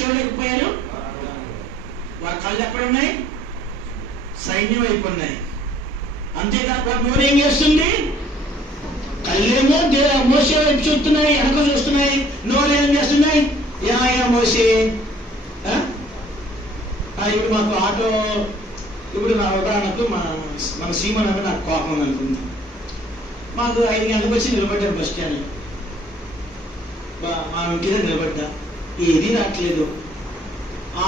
చూడలేకపోయారు. వారి కళ్ళు ఎక్కడున్నాయి? సైన్యం వైపు ఉన్నాయి. అంతేకాదు వారి నోరు ఏం చేస్తుంది? కళ్ళేమో మోసే వైపు చూస్తున్నాయి, వెనక చూస్తున్నాయి. నోరు ఏం చేస్తున్నాయి? యా మోసే. ఇప్పుడు మాకు ఆటో, ఇప్పుడు నా ఉదాహరణకు మన సీమన్ అంటే నాకు కోపం అనుకుంది. మాకు 5 గంటలకు వచ్చి నిలబడ్డారు బస్ స్టాండ్. మా ఇంటి దగ్గర నిలబడ్డా, ఏది రావట్లేదు.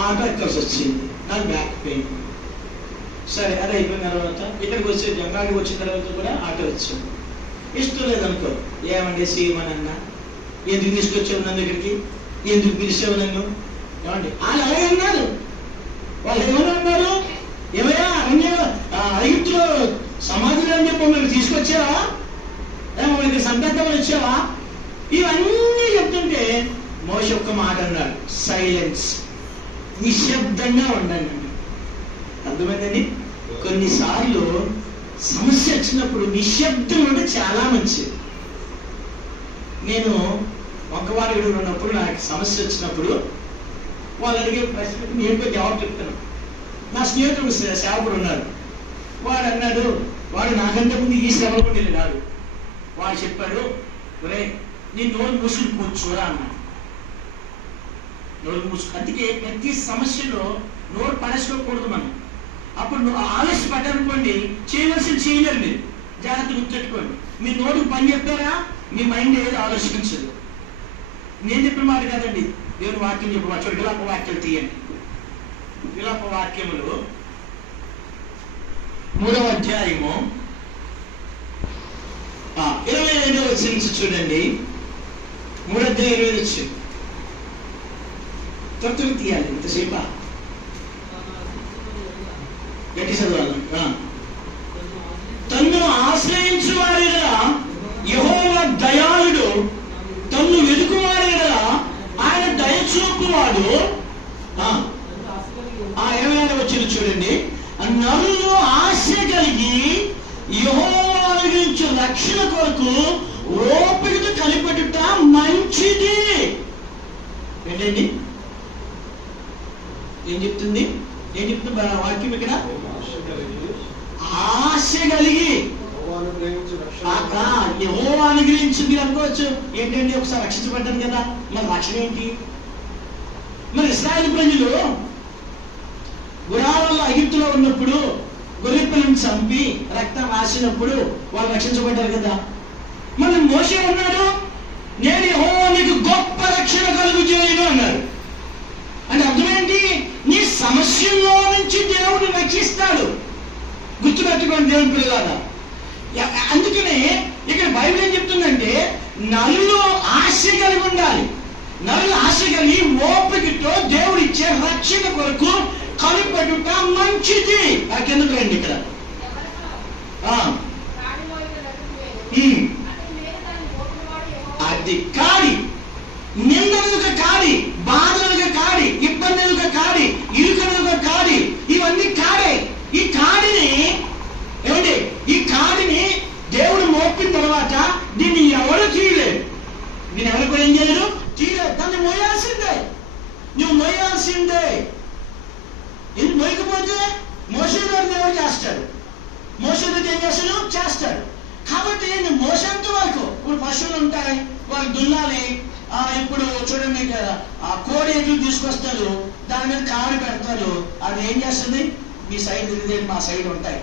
ఆటో ఎక్కాల్సి వచ్చింది, నాకు బ్యాక్ పెయిన్. సరే అది అయిపోయిన తర్వాత ఇక్కడికి వచ్చే జంగాడికి వచ్చిన తర్వాత కూడా ఆటో వచ్చింది. ఇష్టం లేదనుకో, ఏమండి సీమన్ అన్న, ఎందుకు తీసుకొచ్చావు నన్ను ఇక్కడికి, ఎందుకు పిలిచావు నన్ను? ఏమండి వాళ్ళు అలాగే అన్నారు. వాళ్ళు ఏమని అన్నారు? ఏమయ్యా ఐగుప్తులో సమాధిలో అని చెప్పి మమ్మల్ని తీసుకొచ్చావా, మమ్మల్ని సంతకమని వచ్చావా? ఇవన్నీ చెప్తుంటే మోషే ఒక్క మాట అన్నాడు, సైలెన్స్, నిశ్శబ్దంగా ఉండండి. అర్థమైందండి? కొన్నిసార్లు సమస్య వచ్చినప్పుడు నిశ్శబ్దం అంటే చాలా మంచిది. నేను వంకవారిలో ఉన్నప్పుడు నాకు సమస్య వచ్చినప్పుడు వాళ్ళు అడిగే ప్రశ్నకు నేను జవాబు చెప్తాను. నా స్నేహితుడు సేవకుడు ఉన్నారు. వాడు అన్నాడు, వాడు నాకంటే ముందు ఈ శ్రమలో వెళ్ళాడు. వాడు చెప్పాడు, ఒరే నీ నోరు మూసుకుని కూర్చోరా అన్నాడు. నోరు మూసుకు. అందుకే ప్రతి సమస్యలో నోరు పడేసుకోకూడదు మనం. అప్పుడు నువ్వు ఆలస్యపడ్డారనుకోండి, చేయవలసింది చేయలేరు. మీరు జాగ్రత్త గుర్తుపెట్టుకోండి. మీ నోటికి పని చెప్పారా, మీ మైండ్ ఏది ఆలోచించదు. నేను చెప్పిన మాట కాదండి, దేవుని వాక్యం చెప్పవచ్చు. విలాప వాక్యాలు తీయండి. విలాప వాక్యములు 3వ అధ్యాయము 25వ వచనం చూడండి. 3:25 త్వరగా తీయాలి. ఇంతసేపా గట్టి చదవాలి. తన్ను ఆశ్రయించు వారిగా యెహోవా దయాళుడు, తన్ను వెతుకు వారిగా ఆయన దయచూపువాడు. ఏమైనా వచ్చింది చూడండి. నరులు ఆశ కలిగి యెహోవా గురించి రక్షణ కొరకు ఓపికతో కనిపెట్టుట మంచిది. ఏంటండి ఏం చెప్తుంది? ఏం చెప్తుంది వాక్యం ఇక్కడ? ఆశ కలిగి యెహోవా అనుగ్రహించి. మీరు అనుకోవచ్చు, ఏంటండి ఒకసారి రక్షించబడ్డాను కదా, మరి రక్షణ ఏంటి? మరి ఇశ్రాయేలు ప్రజలు గుడారాల్లో ఐగుప్తులో ఉన్నప్పుడు గొర్రెపిల్లను చంపి రక్తం రాసినప్పుడు వాళ్ళు రక్షించబడ్డారు కదా. మరి మోషే ఉన్నాడు, నేను యెహోవా నీకు గొప్ప రక్షణ కలుగు చేయను అన్నాడు. అంటే అర్థమేంటి? నీ సమస్యల్లో నుంచి దేవుడు రక్షిస్తాడు. గుర్తుపెట్టుకోండి దేవుని పిల్లలారా. అందుకనే ఇక్కడ బైబిల్ ఏం చెప్తుందంటే, నరులు ఆశ కలిగి ఉండాలి. నరులు ఆశ కలిగి ఓపికతో దేవుడు ఇచ్చే రక్షణ కొరకు కనిపెట్టుట మంచిది. కిందకు రండి. ఇక్కడ అది కాడి, నిందలుగా కాడి, బాధలుగా కాడి, ఇబ్బందులుగా కాడి, ఇరుకలుగా కాడి, ఇవన్నీ కాడే. ఈ కాడిని ఏమండి, ఈ కాడిని దేవుడు మోపిన తర్వాత దీన్ని ఎవరు తీయలేదు. దీన్ని ఎవరు కూడా ఏం చేయలేదు, తీయలేదు. దాన్ని మోయాల్సిందే, నువ్వు మోయాల్సిందే. ఎందుకు మోయకపోతే మోసే గారు దేవుడు చేస్తాడు. మోసే ఏం చేస్తాడు? చేస్తాడు. కాబట్టి నువ్వు మోసేంత వరకు, ఇప్పుడు పశువులు ఉంటాయి, వాళ్ళు దున్నాలి. ఇప్పుడు చూడండి కదా, కోడి ఎట్లు తీసుకొస్తారు, దాని మీద కాడి పెడతారు. అది ఏం చేస్తుంది? మీ సైడ్ తిరిగి మా సైడ్ ఉంటాయి.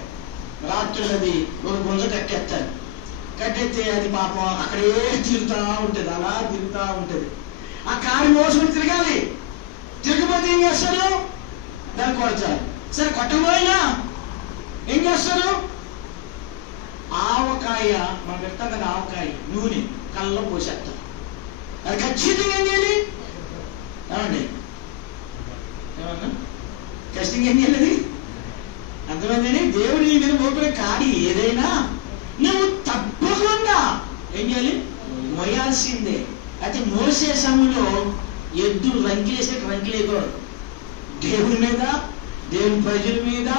రాత్రులు అది ఒక గుంజ కట్టేస్తారు. కట్టేస్తే అది పాపం అక్కడే తిరుగుతూ ఉంటుంది, అలా తిరుగుతూ ఉంటుంది. ఆ కాడి మోసుకుని తిరగాలి. తిరగకపోతే ఏం చేస్తారు? దాన్ని కొడతారు. సరే కొట్టకపోయినా ఏం చేస్తారు? ఆవకాయ మనం పెడతాం కదా, ఆవకాయ నూనె కళ్ళలో పోసేస్తారు. అది ఖచ్చితంగా ఏం చేయాలి? ఏమండి ఏమన్నా ఖచ్చితంగా ఏం చేయాలి? అర్థమైందని దేవుడి మీద మోపిన కాడి ఏదైనా నువ్వు తప్పకుండా ఏం చేయాలి? మోయాల్సిందే. అయితే మోసే సమయంలో ఎద్దు రంకిలేయకూడదు. దేవుడి మీద, దేవుని ప్రజల మీద,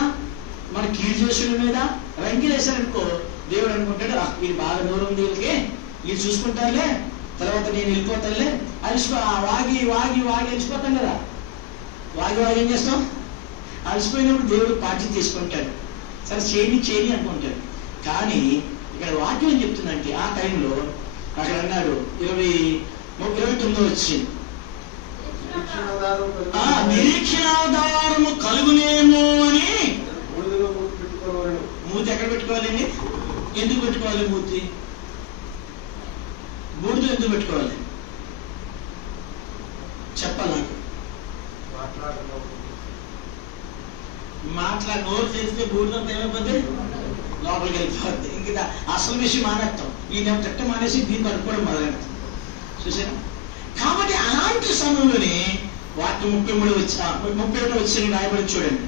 మన కీర్తిశేషుల మీద రంకిలేసారనుకో, దేవుడు అనుకుంటాడు, వీడు బాగా దూరం ఉంది, వీళ్ళకి వీళ్ళు చూసుకుంటారులే, తర్వాత నేను వెళ్ళిపోతానులే. వాగి వాగి వాగి వెళ్ళిపోతాం కదా. వాగి ఏం చేస్తాం? అలసిపోయినప్పుడు దేవుడు పార్టీ తీసుకుంటాడు, సరే చేయని అనుకుంటాడు. కానీ ఇక్కడ వాక్యం ఏం చెప్తుందంటే ఆ టైంలో అక్కడ అన్నాడు 29 వచ్చింది, నిరీక్షణాధారము కలుగునేమో అని. మూతి ఎక్కడ పెట్టుకోవాలండి? ఎందుకు పెట్టుకోవాలి మూతి? బూడిద ఎందుకు పెట్టుకోవాలి చెప్పాలి నాకు. నోరు తెరిస్తే బూడిద ఏమైపోద్ది? లోపలికి వెళ్ళిపోద్ది. ఇంకా అసలు విషయం మానేస్తాం. ఈ నేను తిట్ట మానేసి దీన్ని పడుకోవడం మొదలెడతాం. చూసారా? కాబట్టి అలాంటి సమయంలోనే వాక్యం 31 వచ్చి రాయబడి చూడండి.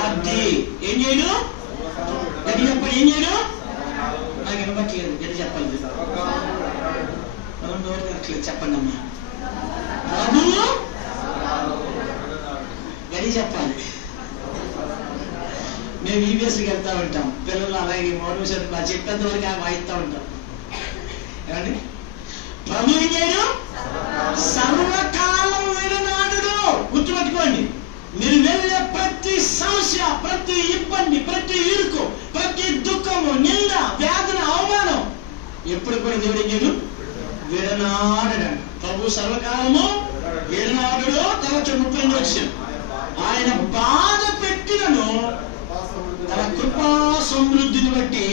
అది ఏం చేయడు? గడి చెప్పండి, ఏం చేయడు? నాకు వినపట్లేదు, గడి చెప్పాలి. మనం నోరు తినట్లేదు, చెప్పండి అమ్మా. ప్రభువు గడి చెప్పాలి. మేము ఈవీఎస్కి వెళ్తా ఉంటాం, పిల్లలు అలాగే మోటివేషన్ చెప్పేంత వరకు వాయిస్తూ ఉంటాం. ఏమండి? ప్రభు ఏం చేయడు? సర్వకాలం విడనాడు. గుర్తుపెట్టుకోండి, మీరు వెళ్ళే ప్రతి సమస్య, ప్రతి ఇబ్బంది, ప్రతి ఇరుకు, ప్రతి దుఃఖము, నింద, వేదన, అవమానం ఎప్పుడు కూడా దేవుడు ఏం చేయడు? విడనాడు. ప్రభు సర్వకాలము విడనాడు. తర్వాత 30 వచ్చాను, ఆయన బాధ పెట్టినను తన కృపా సమృద్ధిని బట్టి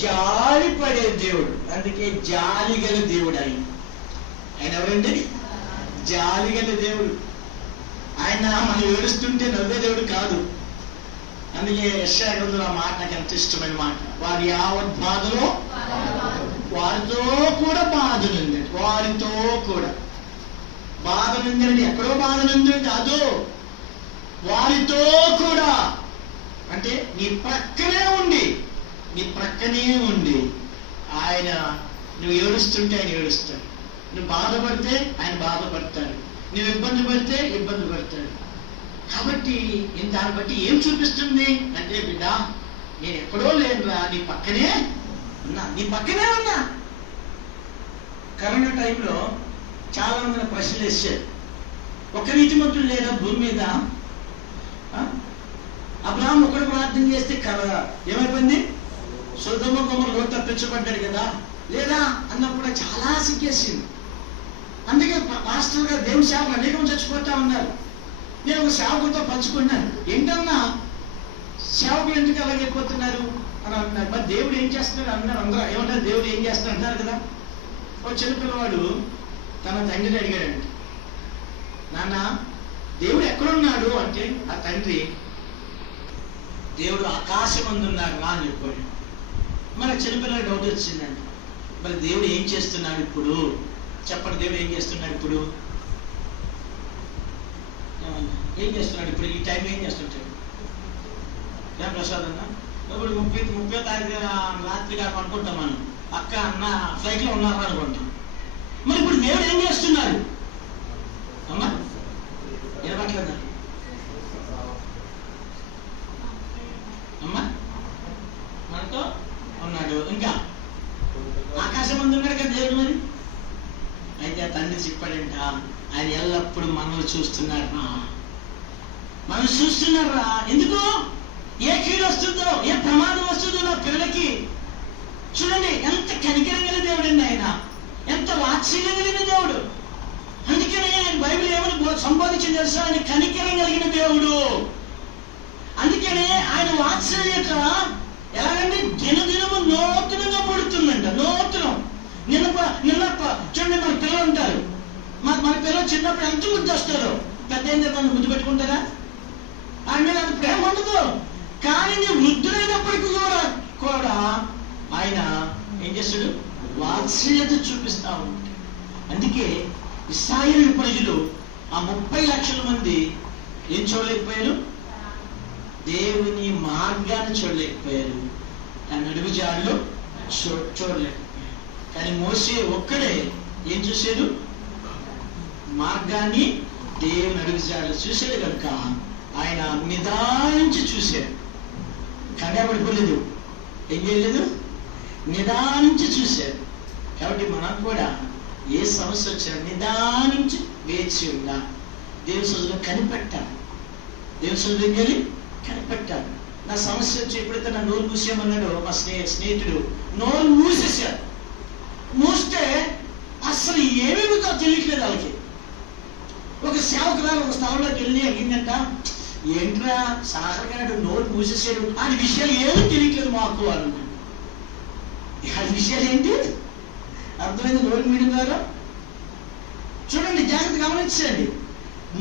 జాలిపడే దేవుడు. అందుకే జాలి గల దేవుడు ఆయన ఎవరండి? జాలి గల దేవుడు. ఆయన మనం ఏడుస్తుంటే నవ్వే దేవుడు కాదు. అందుకే యెషయా గ్రంథంలో ఆ మాట నాకు ఎంత ఇష్టమైన మాట. వారి యావత్ బాధలో వారితో కూడా బాధ నుండి, వారితో కూడా బాధ నుండి, ఎక్కడో బాధ నుండి కాదు, వారితో కూడా. అంటే నీ ప్రక్కనే ఉండి ఆయన, నువ్వు ఏడుస్తుంటే ఆయన ఏడుస్తాడు, నువ్వు బాధపడితే ఆయన బాధపడతాడు, నువ్వు ఇబ్బంది పడితే ఇబ్బంది పడతాడు. కాబట్టి దాన్ని బట్టి ఏం చూపిస్తుంది అంటే, బిడ్డ నేను ఎక్కడో లేనురా, నీ పక్కనే ఉన్నా. కరోనా టైంలో చాలా మంది ప్రశ్నలు వేసారు. ఒక నీతిమంతుడు లేదా భూమి మీద? అబ్రహాం ఒకడు ప్రార్థన చేస్తే ఏమైపోయింది? సొదొమ గొమొర్రా తప్పించబడ్డాడు కదా, లేదా అన్నప్పుడు చాలా సిగ్గేసింది. అందుకే పాస్టర్ గారు దేవుని సేవకులు అనేకం చచ్చిపోతా ఉన్నారు. నేను ఒక సేవకులతో పంచుకున్నాను, ఏంటన్నా సేవకులు ఎందుకు అలాగైపోతున్నారు అని అంటున్నారు. మరి దేవుడు ఏం చేస్తున్నాడు అన్నారు. అందరూ ఏమంటారు? దేవుడు ఏం చేస్తున్నాడు అంటున్నారు కదా. ఒక చిన్నపిల్లవాడు తన తండ్రిని అడిగాడండి, నాన్న దేవుడు ఎక్కడున్నాడు అంటే, ఆ తండ్రి దేవుడు ఆకాశం అందున్నాడు రా అని చెప్పాడు. మన చిన్నపిల్లలకు డౌట్ వచ్చిందండి, మరి దేవుడు ఏం చేస్తున్నాడు ఇప్పుడు చెప్పండి? దేవుడు ఏం చేస్తున్నాడు ఇప్పుడు? ఏం చేస్తున్నాడు ఇప్పుడు? ఈ టైం ఏం చేస్తుంటాడు? ఏం ప్రసాద్ అన్న, ఇప్పుడు 30 తారీఖు రాత్రి కాక అనుకుంటాం మనం, అక్క అన్న ఫ్లైట్లో ఉన్నారా అనుకుంటాం. మరి ఇప్పుడు దేవుడు ఏం చేస్తున్నాడు అమ్మా? వినపట్లేదా అమ్మా? మనతో ఉన్నాడు, ఇంకా ఆకాశం మంది ఉన్నాడు కదా దేవుడు. మరి అయితే ఆ తండ్రి చెప్పాడంట, ఆయన ఎల్లప్పుడూ మనల్ని చూస్తున్నాడు. మనం చూస్తున్నారా? ఎందుకు? ఏ కీడు వస్తుందో, ఏ ప్రమాదం వస్తుందో నా పిల్లలకి. చూడండి ఎంత కనికరం కలిగిన దేవుడు అండి ఆయన, ఎంత వాత్సల్యం కలిగిన దేవుడు. అందుకనే ఆయన బైబిల్ ఏమని సంబోధించింది తెలుసా? ఆయన కనికరం కలిగిన దేవుడు. అందుకనే ఆయన వాత్సల్యత ఎలాగంటే దినదినము నూతనంగా పడుతుందంట. నూతనం. నిన్న చూడండి, మన పిల్లలు ఉంటారు, మన పిల్లలు చిన్నప్పుడు ఎంత ముద్దు వస్తారో, పెద్ద అయిన తర్వాత ముద్దు పెట్టుకుంటారా? ఆయన మీద అంత ప్రేమ ఉండదు. కానీ నీ వృద్ధులైనప్పటికీ కూడా ఆయన ఏం చేస్తాడు? వాత్సల్యత చూపిస్తా ఉంటాడు. అందుకే ఇశ్రాయేలు ప్రజలు ఆ 30 లక్షల మంది ఏం చూడలేకపోయారు? దేవుని మార్గాన్ని చూడలేకపోయారు, తన అడుగు జాడలు చూడలేకపోయారు. కానీ మోసే ఒక్కడే ఏం చూశాడు? మార్గాన్ని, దేవుని అడుగు జాడలు చూశాడు కనుక ఆయన నిదానించి చూశాడు. కంగాపడిపోలేదు, ఏం చేయలేదు, నిదానించి చూశాడు. కాబట్టి మనం కూడా ఏ సమస్య వచ్చినా నిదానించి వేచి ఉందా. దేవుని సన్నిధిలో కనిపెట్టాలి. దేవుని సన్నిధికి వెళ్ళి కనిపెట్టాలి. నా సమస్య వచ్చి ఎప్పుడైతే నా నోరు మూసేయమన్నాడో మా స్నేహితుడు నోరు మూసేశాడు. మూస్తే అసలు ఏమేమితో తెలియట్లేదు వాళ్ళకి. ఒక సేవకురాలు ఒక స్థలంలోకి వెళ్ళి అడిగిందంట, ఏంట్రా సాగరగాడు నోరు మూసేసాడు, ఆ విషయాలు ఏమీ తెలియట్లేదు మాకు అన్నాడు. ఆ విషయాలు ఏంటి అర్థమైంది? నోరు మీడియం ద్వారా చూడండి, జాగ్రత్త గమనించండి.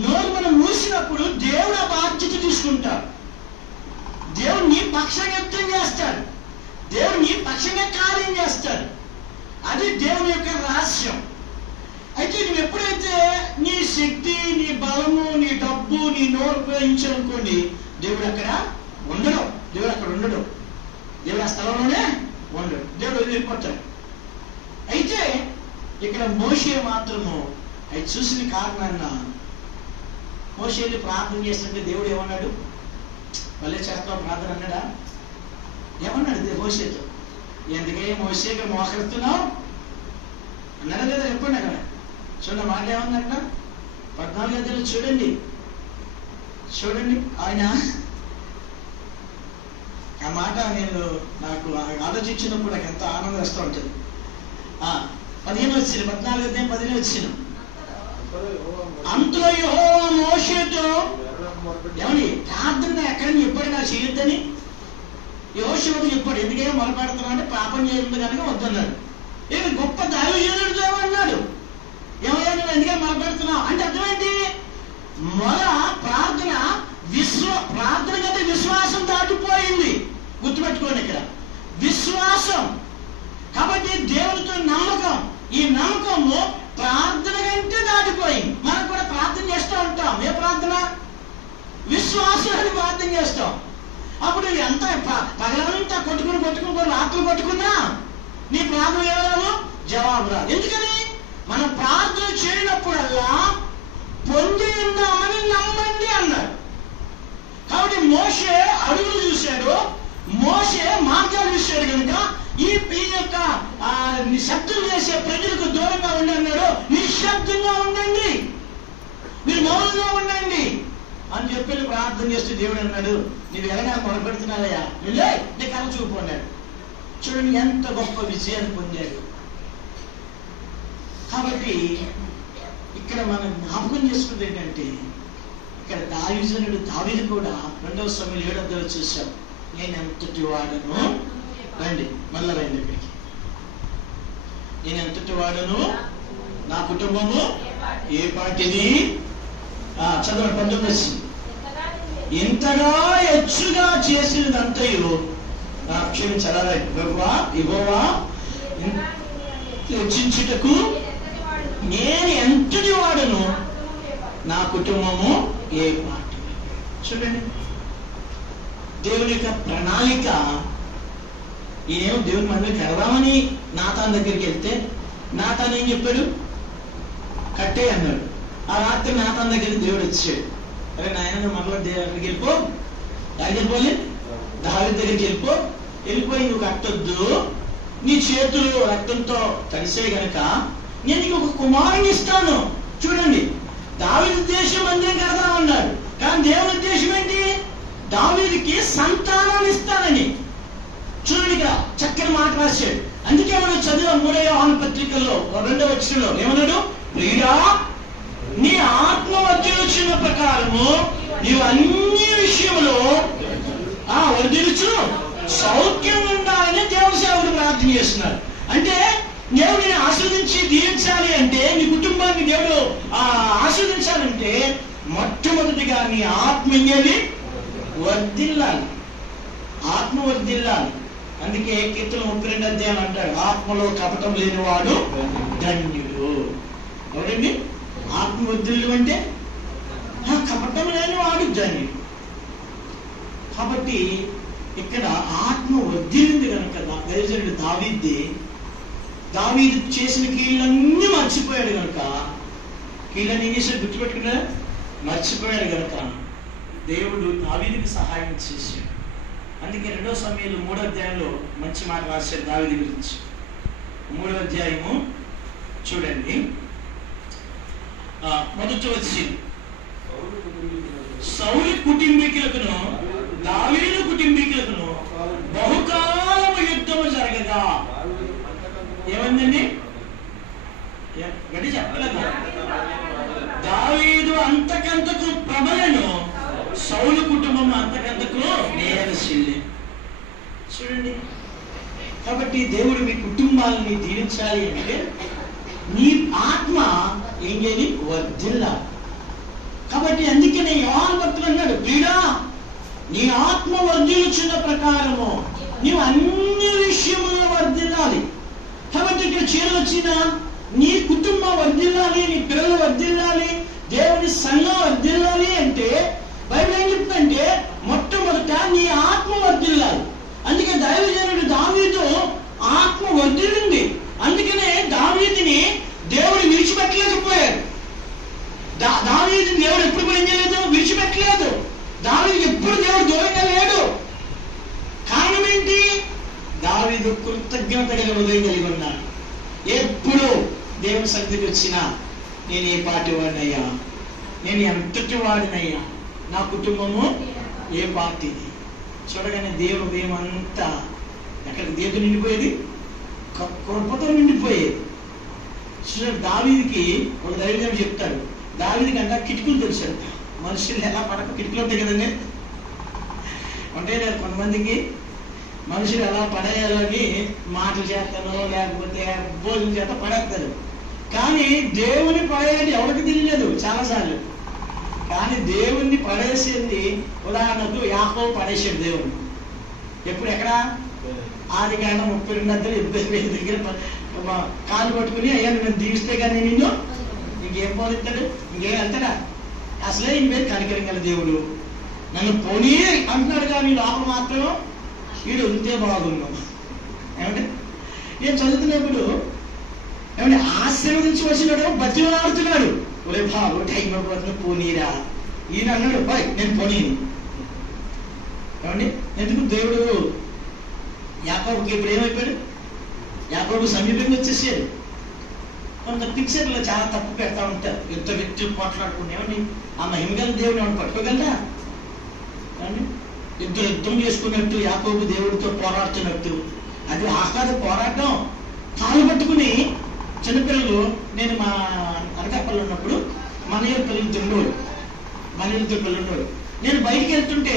నోరు మనం మూసినప్పుడు దేవుడు ఆ బాధ్యత తీసుకుంటాడు. దేవుడు నీ పక్షంగా యుద్ధం చేస్తాడు. దేవుడు నీ పక్షంగా కార్యం చేస్తాడు. అది దేవుని యొక్క రహస్యం. అయితే నువ్వు ఎప్పుడైతే నీ శక్తి, నీ బలము, నీ డబ్బు, నీ నోరు ఉపయోగించాలనుకోండి, దేవుడు అక్కడ ఉండడు. దేవుడు అక్కడ ఉండడు. దేవుడు ఆ స్థలంలోనే ఉండడు. దేవుడు వెళ్ళిపోతాడు. అయితే ఇక్కడ మోషే మాత్రము అది చూసిన కారణాన్న మోషే వెళ్ళి ప్రార్థన చేస్తుంటే దేవుడు ఏమన్నాడు? మళ్ళీ చేస్తావు ప్రార్థన అన్నాడా? ఏమన్నాడు మోషేతో? ఎందుకే మోషే ఇక్కడ మోకరిస్తున్నావు అన్నాడా లేదా? చెప్పండి. అక్కడ చూడండి మాట ఏమన్నట్ట 14వ అధ్యాయంలో చూడండి. ఆయన ఆ మాట నాకు ఆలోచించినప్పుడు నాకు ఎంతో ఆనందం వస్తూ ఉంటుంది. 15 వచ్చిన 14వ అధ్యాయం 15 వచ్చిన అంతలో యెహోవా మోషేతో ఏమని ప్రార్థన ఎక్కడ చెప్పాడు నాకు చేయొద్దని యెహోషువకు చెప్పాడు. ఎందుకే మొరపెడుతున్నా అంటే పాపం చేయదు కనుక వద్దన్నాడు. ఏమి గొప్ప దైవజనుడితో అన్నాడు, ఏమయ్యా నువ్వు ఎందుకే మొరపెడుతున్నావు అంటే అర్థమేంటి? ప్రార్థన కంటే విశ్వాసం దాటిపోయింది. గుర్తుపెట్టుకోండి, ఇక్కడ విశ్వాసం. కాబట్టి దేవునితో నమ్మకం, ఈ నమ్మకము ప్రార్థన కంటే దాటిపోయింది. మనం కూడా ప్రార్థన చేస్తూ ఉంటాం. ఏ ప్రార్థన? విశ్వాసాన్ని ప్రార్థన చేస్తాం. అప్పుడు ఎంత పగలంతా కొట్టుకుని రాత్రులు కొట్టుకున్నా నీ ప్రార్థన ఎవరు జవాబు రాదు. ఎందుకని? మనం ప్రార్థన చేయనప్పుడల్లా పొంది ఉందామని నమ్మండి అన్నాడు. కాబట్టి మోషే అడుగులు చూశాడు, మోషే మార్గాలు చూశాడు. కనుక ఈ యొక్క శబ్దం చేసే ప్రజలకు దూరంగా ఉండి అన్నాడు, నిశ్శబ్దంగా ఉండండి, మీరు మౌనంగా ఉండండి అని చెప్పి ప్రార్థన చేస్తూ దేవుడు అన్నాడు, నీవు ఎలాగా మొదలుపెడుతున్నావయ్యా, నువ్వే నీ కళ చూపు అన్నాడు. చూడండి ఎంత గొప్ప విజయాన్ని పొందాడు. కాబట్టి ఇక్కడ మనం జ్ఞాపకం చేసుకుంది ఏంటంటే, ఇక్కడ దావీదు కూడా 2వ సమయంలో 7వ అధ్యాయంలో చూశాం. నేను ఎంతటి వాడను, రండి మళ్ళా రండి ఇక్కడికి, నేను ఎంతటి వాడను, నా కుటుంబము ఏ పాటిది, చదవండి 19. ఇంతగా హెచ్చుగా చేసినదంతయు క్షమించాలి యెహోవా హెచ్చించుటకు నేను ఎంతటి వాడను, నా కుటుంబము ఏ పాటి. చూడండి దేవుని యొక్క ప్రణాళిక. ఈయనేమో దేవుని మనల్ని కడదామని నాతాన్ దగ్గరికి వెళ్తే నాతాన్ ఏం చెప్పాడు? కట్టే అన్నాడు. ఆ రాత్రి నాతాన్ దగ్గరికి దేవుడు వచ్చాడు. అరే నాయన మనలో దగ్గరికి వెళ్ళిపో, వెళ్ళిపోలే దావీదు దగ్గరికి వెళ్ళిపోయి నువ్వు కట్టొద్దు, నీ చేతులు రక్తంతో కలిసే గనక నేను నీకు ఒక కుమారుని ఇస్తాను. చూడండి, దావీదు ఉద్దేశం మందిరం కడదామన్నాడు, కానీ దేవుని ఉద్దేశం ఏంటి? దావీదుకి సంతానాన్ని ఇస్తానని. చూడండి ఇక్కడ చక్కని మాట రాశాడు. అందుకే మనం చదివాం 3వ యోహాను పత్రికల్లో 2వ వచనంలో ఏమన్నాడు? ప్రియుడా, నీ ఆత్మవర్ధిల్లుచున్న ప్రకారము నీవు అన్ని విషయంలో వర్ధిల్లుచు సౌఖ్యం ఉండాలని దేవుని సేవకుడు ప్రార్థన చేస్తున్నారు. అంటే దేవుడిని ఆస్వాదించి దీవించాలి అంటే, నీ కుటుంబాన్ని దేవుడు ఆస్వాదించాలంటే మొట్టమొదటిగా నీ ఆత్మీయని వర్ధిల్లాలి, ఆత్మ వర్ధిల్లాలి. అందుకే కీర్తన 32వ అధ్యాయం అంటాడు, ఆత్మలో కపటం లేనివాడు ధన్యుడు. ఎవరండి ఆత్మ వర్ధిల్లు అంటే? కపటం లేనివాడు ధన్యుడు. కాబట్టి ఇక్కడ ఆత్మ వర్ధిల్లింది కనుక దైవజనుడు దావీదు చేసిన కీళ్ళన్నీ మర్చిపోయాడు కనుక, కీళ్ళని ఏం చేశాడు గుర్తుపెట్టుకున్నా? మర్చిపోయాడు కనుక దేవుడు దావీదుకి సహాయం చేశాడు. అందుకే 2వ సమయంలో 3వ అధ్యాయంలో మంచి మాట రాశాడు దావీదు గురించి. 3వ అధ్యాయము చూడండి, మొదటి వచ్చింది సౌలు కుటుంబీకులకును దావీదు కుటుంబీకులకును బహుకాలము యుద్ధము జరగగా ఏమందండి? గడి చెప్పలేదు. దావీదు అంతకంతకు ప్రబలను, సౌలు కుటుంబం అంతకంతకు నేరశీలి. చూడండి, కాబట్టి దేవుడు మీ కుటుంబాలని దీవించాలి అంటే నీ ఆత్మ ఏం చేయాలి? వర్ధిల్లా. కాబట్టి అందుకనే యోహాను భక్తుడు అన్నాడు, ప్రియుడా నీ ఆత్మ వర్ధిల్లుచున్న ప్రకారము నీవు అన్ని విషయములను వర్ధిల్లాలి. కాబట్టి ఇక్కడ చేరవచ్చిన నీ కుటుంబం వర్ధిల్లాలి, నీ పిల్లలు వర్ధిల్లాలి, దేవుని సంఘం వర్ధిల్లాలి అంటే బైబిల్ ఏం చెప్తుందంటే మొట్టమొదట నీ ఆత్మ వర్ధిల్లాలి. అందుకే దైవజనుడు దావీదు ఆత్మ వర్ధిల్లింది. అందుకనే దావీదుని దేవుడు విడిచిపెట్టలేకపోయాడు. దావీదుని దేవుడు ఎప్పుడు కూడా ఏం చేయలేదు? విడిచిపెట్టలేదు. దావీదు ఎప్పుడు దేవుడు దూరంగా లేడు. కారణం ఏంటి? దావీదు కృతజ్ఞత కలిగిన హృదయం కలిగి ఉన్నాడు. ఎప్పుడు దేవుని సన్నిధికి వచ్చినా నేను ఏ పాటి వాడినయ్యా, నేను ఎంతటి వాడినయ్యా, నా కుటుంబము ఏ పార్టీది. చూడగానే దేవుడు ఉదయం అంతా ఎక్కడికి దేవుడు నిండిపోయేది? కృపతో నిండిపోయేది. దావీదుకి ఒక దైవజనుడు చెప్తాడు, దావీదుకి అంట కిటికీలు తెలుసాడు. మనుషులు ఎలా పడక కిటికీలు ఉంటాయి కదండి, ఉంటాయి లేదు కొంతమందికి. మనుషులు ఎలా పడేయాలని మాటలు చేస్తానో లేకపోతే భోజనం చేత పడేస్తారు. కానీ దేవుని పడేది ఎవరికి తెలియలేదు చాలాసార్లు. కానీ దేవుణ్ణి పడేసింది, ఉదాహరణకు యాకోబు పడేసాడు దేవుడు. ఎప్పుడు? ఎక్కడ? ఆదికాండం 32 ఇద్దరు దగ్గర కాలు పట్టుకుని, అయ్యా నేను దీవిస్తే కానీ నిన్ను ఇంకేం పోలిస్తాడు, ఇంకేం వెళ్తాడా? అసలే ఈ మీద కనికరం గల దేవుడు, నన్ను పోనీ అంటున్నాడు. కానీ లోపల మాత్రం వీడు ఉంటే బాగున్నాం. ఏమంటే నేను చదువుతున్నప్పుడు ఏమంటే ఆశీర్వదించి వచ్చినాడు, బతిలాడుతున్నాడు. ఒరే బాబు టైం అయిపోతుంది పోనీరా. ఈయన అన్నాడు, బాయ్ నేను పోనీని. ఏమండి ఎందుకు? దేవుడు యాకోబుకి ఇప్పుడు ఏమైపోయాడు? యాకోబు సమీపంగా వచ్చేసాడు. కొంత పిక్చర్లో చాలా తప్పు పెడతా ఉంటారు. యుద్ధ వ్యక్తులు పోట్లాడుకుంటే ఏమండి ఆ మహిమగల దేవుడు ఏమన్నా పట్టుకోగలరా? ఏమండి యుద్ధం చేసుకున్నట్టు యాకోబు దేవుడితో పోరాడుతున్నట్టు అది ఆహ్లాద పోరాటం. కాలు పట్టుకుని చిన్నపిల్లలు, నేను మా అనకాపల్లి ఉన్నప్పుడు మనీయుల పిల్లలు తిండోడు, నేను బయటికి వెళ్తుంటే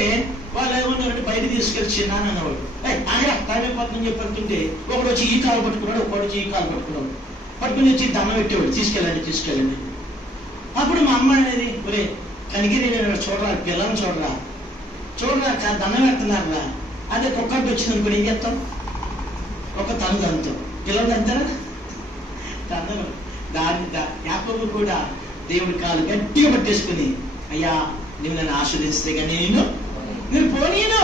వాళ్ళు ఏమన్నారంటే బయటకు తీసుకెళ్ళి చిన్నాను అన్నవాడు. టైమైపోతుందని చెప్పి వెళ్తుంటే ఒకడు వచ్చి ఈ కాలు పట్టుకున్నాడు, ఒకడు వచ్చి ఈ కాలు పట్టుకున్నాడు. పట్టుకుని వచ్చి దండం పెట్టేవాడు, తీసుకెళ్ళండి. అప్పుడు మా అమ్మ అనేది, ఒరే కనిగిరి చూడరా, పిల్లల్ని చూడరా దండం పెడుతున్నారా. అదే కుక్కటి వచ్చింది అనుకోండి, ఏం చేస్తాం? ఒక తను దంతం, పిల్లలు దంతారా? దండం. దాని యాకోబు కూడా దేవుడి కాలు గట్టిగా పట్టేసుకుని, అయ్యా నువ్వు నన్ను ఆస్వాదిస్తే కానీ నేను పోనీను.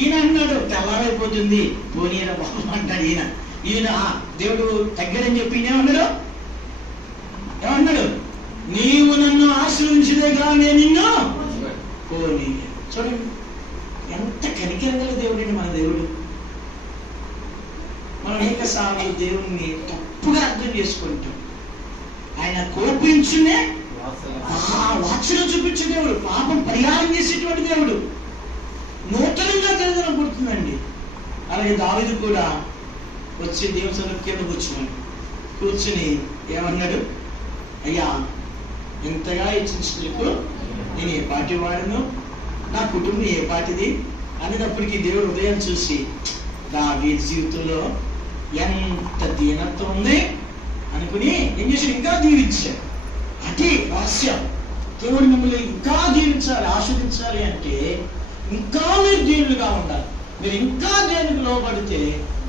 ఈయన అన్నాడు, తెల్లారైపోతుంది పోనీరా బాబు అంటాడు. ఈయన దేవుడు తగ్గడని చెప్పి ఏమన్నాడు? నీవు నన్ను ఆశ్రయించదే కానీ నిన్ను పోనీ. చూడండి ఎంత కనికరం గల దేవుడండి మన దేవుడు. మనం అనేక సార్లు దేవుణ్ణి తప్పుగా అర్థం చేసుకుంటాం. ఆయన కోపించునే వాత్సల్యం చూపించే దేవుడు, పాపం పరిహారం చేసేటువంటి దేవుడు, నూతనంగా దరిద్రం పుడుతుందండి. అలాగే దావీదు కూడా వచ్చి దేవుని సన్నిధికి కింద కూర్చుని ఏమన్నాడు? అయ్యా ఇంతగా ఇచ్చినందుకు నేను ఏ పార్టీ వాడను, నా కుటుంబం ఏ పార్టీది అనేటప్పటికీ దేవుడు ఉదయం చూసి దావీదు జీవితంలో ఎంత దీనత్వం ఉంది అనుకుని ఏం చేశాడు? ఇంకా దీవించాడు. అది రహస్యం. దేవుడు మిమ్మల్ని ఇంకా దీవించాలి, ఆస్వాదించాలి అంటే ఇంకా మీరు దీనులుగా ఉండాలి. మీరు ఇంకా దేవునికి లోబడితే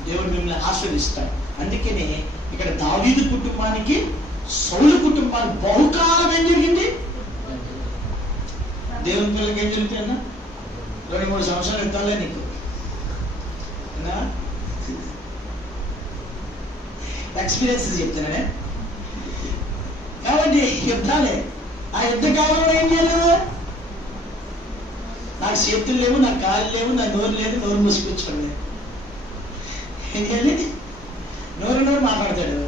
దేవుడు మిమ్మల్ని ఆస్వాదిస్తాడు. అందుకనే ఇక్కడ దావీదు కుటుంబానికి సౌలు కుటుంబానికి బహుకాలం ఏం జరిగింది? దేవుని పిల్లలకి ఏం జరుగుతాయి అన్న? 23 సంవత్సరాలు ఎత్తాలే నీకు ఎక్స్పీరియన్స్ చెప్తున్నానే. కాబట్టి యుద్ధాలే. ఆ యుద్ధ కాలంలో ఏం చేయలేదు? నాకు చేతులు లేవు, నాకు కాళ్ళు లేవు, నా నోరు లేదు, నోరు మూసుకొచ్చుకోండి. ఏం చేయాలి? నోరు మాట్లాడతాడు,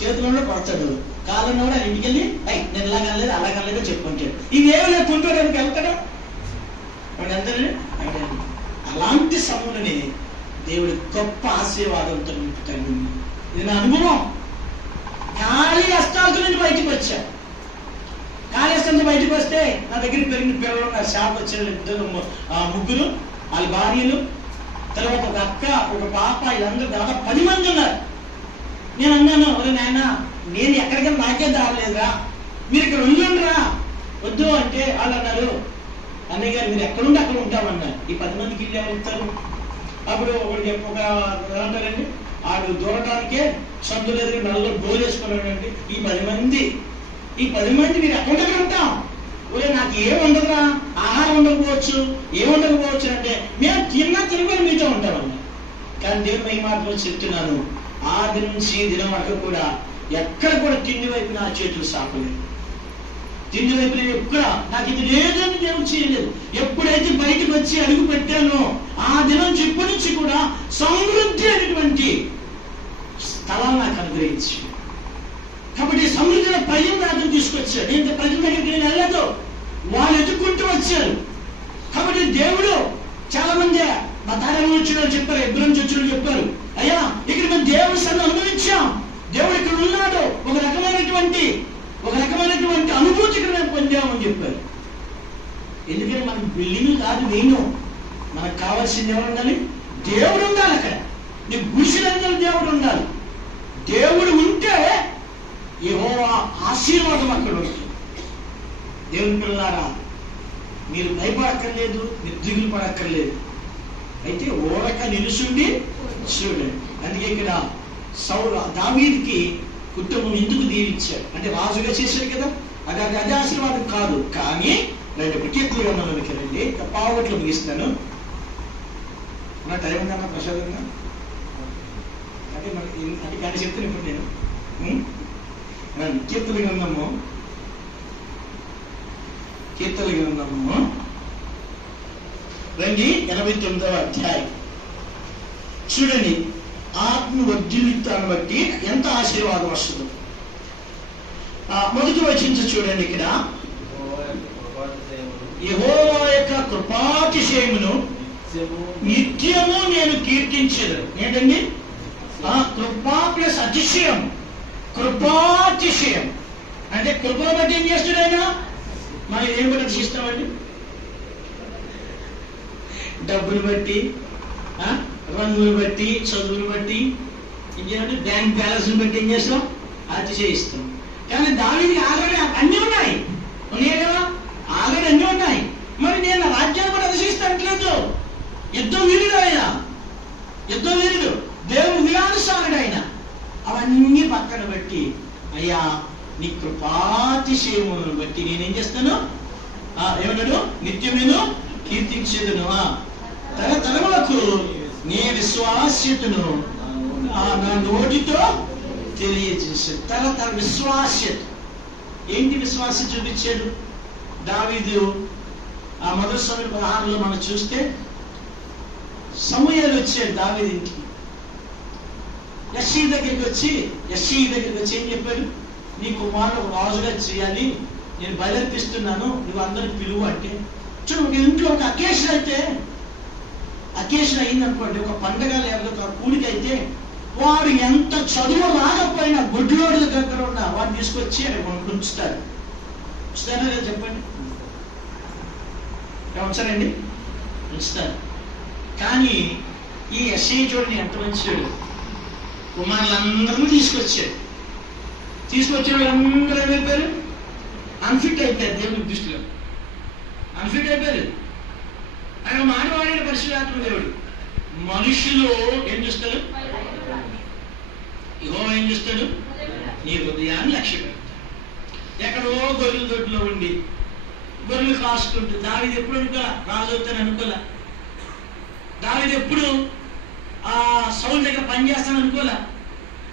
చేతులలో కొడతాడు, కాదన్నవాడు ఆయన ఇంటికి వెళ్ళి నేను ఇలా కనలేదు అలా కనలేదో చెప్పుకుంటాడు. ఇవేమి లేదు కుంటూడానికి వెళ్తాడా వాడు వెళ్తాడు. అలాంటి సమయంలోనే దేవుడు గొప్ప ఆశీర్వాదంతో నింపుతాడు. ఇది నా అనుభవం. ఖాళీ హస్తాలతో నుంచి బయటకు వచ్చా. ఖాళీ హస్తాలతో బయటకు వస్తే నా దగ్గర పెరిగిన పిల్లలు నా షాప్ వచ్చారు, ఇద్దరు ముగ్గురు, వాళ్ళ భార్యలు, తర్వాత ఒక అక్క, ఒక పాప, వీళ్ళందరూ దాదాపు 10 మంది ఉన్నారు. నేను అన్నాను, నాయన నేను ఎక్కడికైనా నాకే దారలేదురా, మీరు ఇక్కడ ఉండుండ్రా. వద్దు అంటే వాళ్ళు అన్నారు, అన్నయ్య గారు మీరు ఎక్కడుండి అక్కడ ఉంటామన్నారు. ఈ 10 మందికి ఇల్లు ఎవరు ఇస్తారు? అప్పుడు ఒకటి ఒక ఏమంటారండి, ఆడు దూరటానికే సందులు ఎదురు నల్ల డోలు వేసుకున్నాడండి. ఈ 10 మంది మీరు ఎక్కడ ఉంటాం? ఒరే నాకు ఏముండదురా, ఆహారం ఉండకపోవచ్చు, ఏముండకపోవచ్చు అంటే మేము తినకొని మీతో ఉంటామన్నా. కానీ దేవుడు ఈ మాటలో చెప్తున్నాను, ఆ దినం నుంచి ఈ దినం వరకు కూడా ఎక్కడ కూడా తిండి వైపు నా చేతులు సాపలేదు. తిండి వైపు ఎక్కడ నాకు ఇది లేదని దేవుడు చేయలేదు. ఎప్పుడైతే బయటకు వచ్చి అడుగు పెట్టానో ఆ దినం నుంచి ఇప్పటి నుంచి కూడా సమృద్ధి అనేటువంటి స్థలాన్ని నాకు అనుగ్రహించి, కాబట్టి సమృద్ధిలో ప్రజలు నాకు తీసుకొచ్చాడు. నేను ప్రజల దగ్గరికి నేను వెళ్ళలేదు, వాళ్ళు ఎదుర్కొంటూ వచ్చారు. కాబట్టి దేవుడు చాలా మంది మా తారని వచ్చిన చెప్పారు, ఎబ్బుల నుంచి వచ్చిన చెప్పారు, అయ్యా ఇక్కడ మేము దేవుడి సన్నిధిని అనుభవించాం, దేవుడు ఇక్కడ ఉన్నాడు, ఒక రకమైనటువంటి అనుభూతి ఇక్కడ మేము పొందామని చెప్పారు. ఎందుకంటే మనకు బిల్డింగ్ కాదు నేను, మనకు కావాల్సింది ఎవరు ఉండాలి? దేవుడు ఉండాలి. అక్కడ నీ గుడిసెలందరూ దేవుడు ఉండాలి. దేవుడు ఉంటే యెహోవా ఆశీర్వాదం అక్కడ ఉంటుంది. దేవుని పిల్లలారా, మీరు భయపడక్కర్లేదు, మీరు దిగులు పడక్కర్లేదు. అయితే ఓరక నిలుచుండి చూడండి. అందుకే ఇక్కడ దావీదుకి కుటుంబం ఎందుకు దీవించాడు అంటే రాజుగా చేశాడు కదా, అది ఆశీర్వాదం కాదు. కానీ 2 ప్రత్యేకలుగా మనకి రండి, పావుగట్లు ముగిస్తాను. నా టైం ఉందన్నా ప్రసాదంగా అంటే మనకి అది కానీ చెప్తాను ఇప్పుడు నేను కీర్తన గ్రంథము రండి 89వ అధ్యాయం చూడండి. ఆత్మ వర్ధిల్లుతాన్ని బట్టి ఎంత ఆశీర్వాదం వస్తుందో మొదటి వచనం చూడండి. ఇక్కడ యెహోవా యొక్క కృపాతిశయమును నిత్యము నేను కీర్తించెదను. ఏంటండి? కృపా ప్లస్ అతిశయం. కృపాతిశయం అంటే కృపను బట్టి ఏం చేస్తున్నాయినా మనం ఏం బట్టి అతిశిస్తామండి? డబ్బులు బట్టి, రంగులు బట్టి, చదువులు బట్టి, ఇంకేమంటే బ్యాంక్ బ్యాలెన్స్ బట్టి ఏం చేస్తాం? అతిశయిస్తాం. కానీ దానికి ఆల్రెడీ అన్నీ ఉన్నాయి కదా, ఆల్రెడీ అన్నీ ఉన్నాయి. మరి నేను రాజ్యాన్ని కూడా అతిశయిస్తాట్లేదు. యుద్ధం వీరుడు ఆయన, యుద్ధం వీరుడు, దేవుడు విలాసానుడు ఆయన. అవన్నీ పక్కన పెట్టి అయ్యా నీ కృపాతిశయములను బట్టి నేనేం చేస్తాను? ఏమన్నాడు? నిత్యం నేను కీర్తించేదను, తరతరములకు నీ విశ్వాస్యతను నా నోటితో తెలియజేశాడు. తరతర విశ్వాస్యత. ఏంటి విశ్వాసం చూపించాడు దావీదు? మొదటి సమయం 16లో మనం చూస్తే సమూయేలు వచ్చాడు దావీదు ఇంటికి. యెష్షయి దగ్గరికి వచ్చి ఏం చెప్పాడు? నీ కుమారుడు ఒక రాజుగా చేయాలి, నేను బయలుపిస్తున్నాను, నువ్వు అందరికి పిలువు అంటే. చూడు, ఒక ఇంట్లో ఒక అకేషన్ అయిందనుకోండి, ఒక పండగ లేకపోతే ఒక కూడికి అయితే, వాడు ఎంత చదువు రాకపోయినా గుడ్లోడి దగ్గర ఉన్న వాడిని తీసుకొచ్చి ఉంచుతారు. ఉంచుతారా లేదా చెప్పండి? ఉంచారండి, ఉంచుతారు. కానీ ఈ యెష్షయి చూడండి ఎంత మంచివాడు. కుమారులందరూ తీసుకొచ్చాడు. అందరూ ఏమైపోయారు? అన్ఫిట్ అయిపోయారు. దేవుడి దృష్టిలో అన్ఫిట్ అయిపోయారు. ఆయన మానవాడిన పరిశుద్ధాత్మ దేవుడు. మనుషులు ఏం చూస్తారు? యెహోవా ఏం చూస్తాడు? నీ హృదయాన్ని లక్ష్య పెడతాడు. ఎక్కడో గొర్రెల దొడ్లో ఉండి గొర్రెలు కాసుకుంటూ దావీదు ఎప్పుడు అనుకోలే రాజు అవుతాను అనుకోలే. దావీదు ఎప్పుడు సౌలు దగ్గర పనిచేస్తాను అనుకోలే.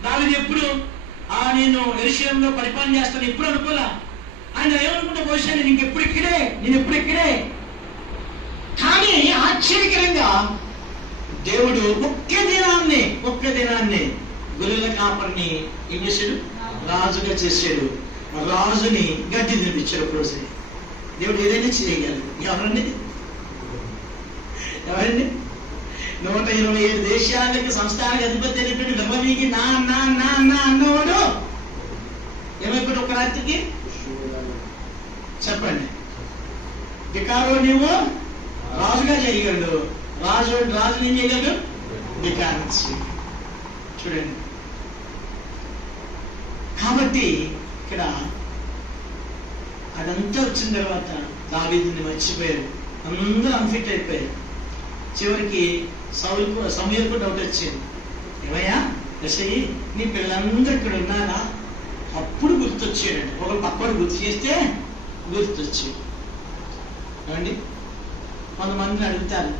దావీదు ఎప్పుడు నేను యెరూషలేములో పరిపాలన చేస్తాను ఎప్పుడు అనుకోలే. ఆయన ఏమనుకుంటే బహుశా నేను ఎప్పుడు ఇక్కడే. కానీ ఆశ్చర్యకరంగా దేవుడు ఒక్క దినాన్ని గొర్రెల కాపరిని ఏం చేశాడు? రాజుగా చేశాడు. రాజుని గడ్డి తినిపించాడు. ఒక రోజు దేవుడు ఏదైనా చేయగలరు. ఎవరండి 127 దేశాలకి సంస్థానానికి అధిపతి అయినటువంటి గర్వనీకి నా నా నా నా అన్నవాడు ఏమైపోయాడు ఒక రాత్రికి? చెప్పండి. వికారో నీవు రాజుగా చేయగలడు. రాజుని ఏం చేయగలడు? వికారం చూడండి. కాబట్టి ఇక్కడ అదంతా వచ్చిన తర్వాత దావీదుని మర్చిపోయారు. అందరూ అన్ఫిట్ అయిపోయారు. చివరికి సమూయేలుకు డౌట్ వచ్చింది. ఏమయ్యా యెషయి, నీ పిల్లలందరూ ఇక్కడ ఉన్నారా? అప్పుడు గుర్తొచ్చాడండి. ఒకరు పక్కన గుర్తు చేస్తే గుర్తొచ్చాడు. ఏమండి, కొంతమందిని అడుగుతారు,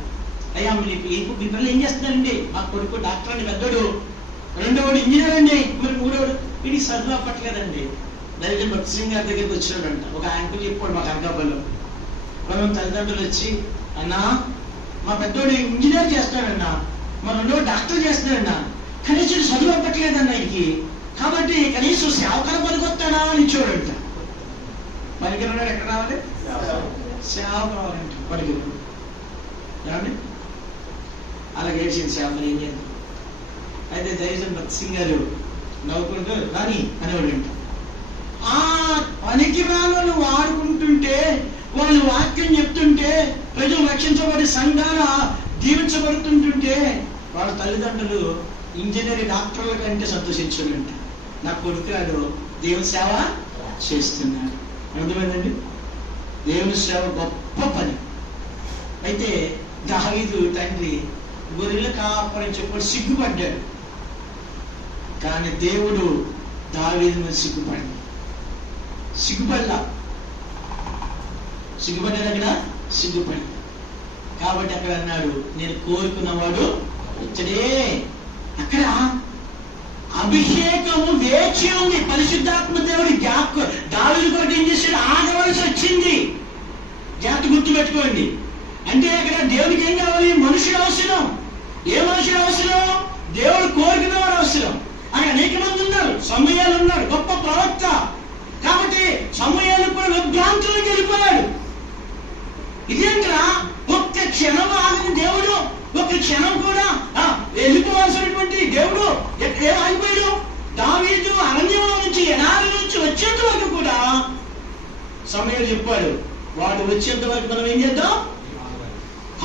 అయ్యా మీకు మీ పిల్లలు ఏం చేస్తున్నారండి? మా కొడుకు డాక్టర్ అండి, పెద్దోడు, రెండోడు ఇంజనీర్ అండి, మరి మూడోడు వీడికి చదువు అప్పట్లేదండి. దళిత భక్తి సింగ్ గారి దగ్గరికి వచ్చినాడంట. ఒక ఆయనకు చెప్పాడు మాకు అనకాపల్లిలో. కొంతమంది తల్లిదండ్రులు వచ్చి, అన్నా మా పెద్దోడు ఇంజనీర్ చేస్తాడన్నా, మా రెండోడు డాక్టర్ చేస్తాడన్నా, కనీసం చదువు అప్పట్లేదన్న ఆయనకి, కాబట్టి కనీసం సేవకుల పనికొస్తాడా అని చూడంట. పనికిరాడు ఎక్కడ రావాలి? సేవ కావాలంట పనికిరాడు. ఏమండి, అలాగే ఏడ్చింది సేవకులు. ఏం చేద్దాం? అయితే దయచేసి భక్తి సింగ్ గారు నవ్వుకుంటూ రాని అనేవాడంట. ఆ పనికి రాను వాడుకుంటుంటే, వాళ్ళు వాక్యం చెప్తుంటే, ప్రజలు రక్షించబడి సంఘాలు దీవించబడుతుంటుంటే వాళ్ళ తల్లిదండ్రులు ఇంజనీర్ డాక్టర్ల కంటే సంతోషించాడంట. నా కొడుకురాడు దేవుని సేవ చేస్తున్నాడు. అర్థమైందండి? దేవుని సేవ గొప్ప పని. అయితే దావీదు తండ్రి గొర్రెలు కాపరని చెప్పి సిగ్గుపడ్డాడు. కానీ దేవుడు దావీదు మీద సిగ్గుపడ్డాడు. సిగ్గుపడి కాబట్టి అక్కడ అన్నాడు, నేను కోరుకున్నవాడు ఇచ్చడే. అక్కడ అభిషేకము వేచి ఉంది. పరిశుద్ధాత్మ దేవుడి దావీదు కొరకు ఏం చేశాడు? ఆగవలసి వచ్చింది. జాగ్రత్త గుర్తు పెట్టుకోండి. అంటే అక్కడ దేవుడికి ఏం కావాలి? మనుషుడు అవసరం. ఏ మనుషుడు అవసరం? దేవుడు కోరుకున్న వాడు అవసరం. అక్కడ అనేక మంది ఉన్నారు. సమూయేలు ఉన్నాడు, గొప్ప ప్రవక్త. కాబట్టి సమూయేలు కూడా విభ్రాంతులకు వెళ్ళిపోయాడు. ఇదేంట్రా, ఒక్క క్షణం ఆగిన దేవుడు, ఒక్క క్షణం కూడా వెళ్ళిపోవాల్సినటువంటి దేవుడు ఏం ఆగిపోయాడు? దావీదు అరణ్యంలో నుంచి ఎడారి నుంచి వచ్చేంత వరకు కూడా సమూయేలు చెప్పాడు, వాడు వచ్చేంత వరకు మనం ఏం చేద్దాం?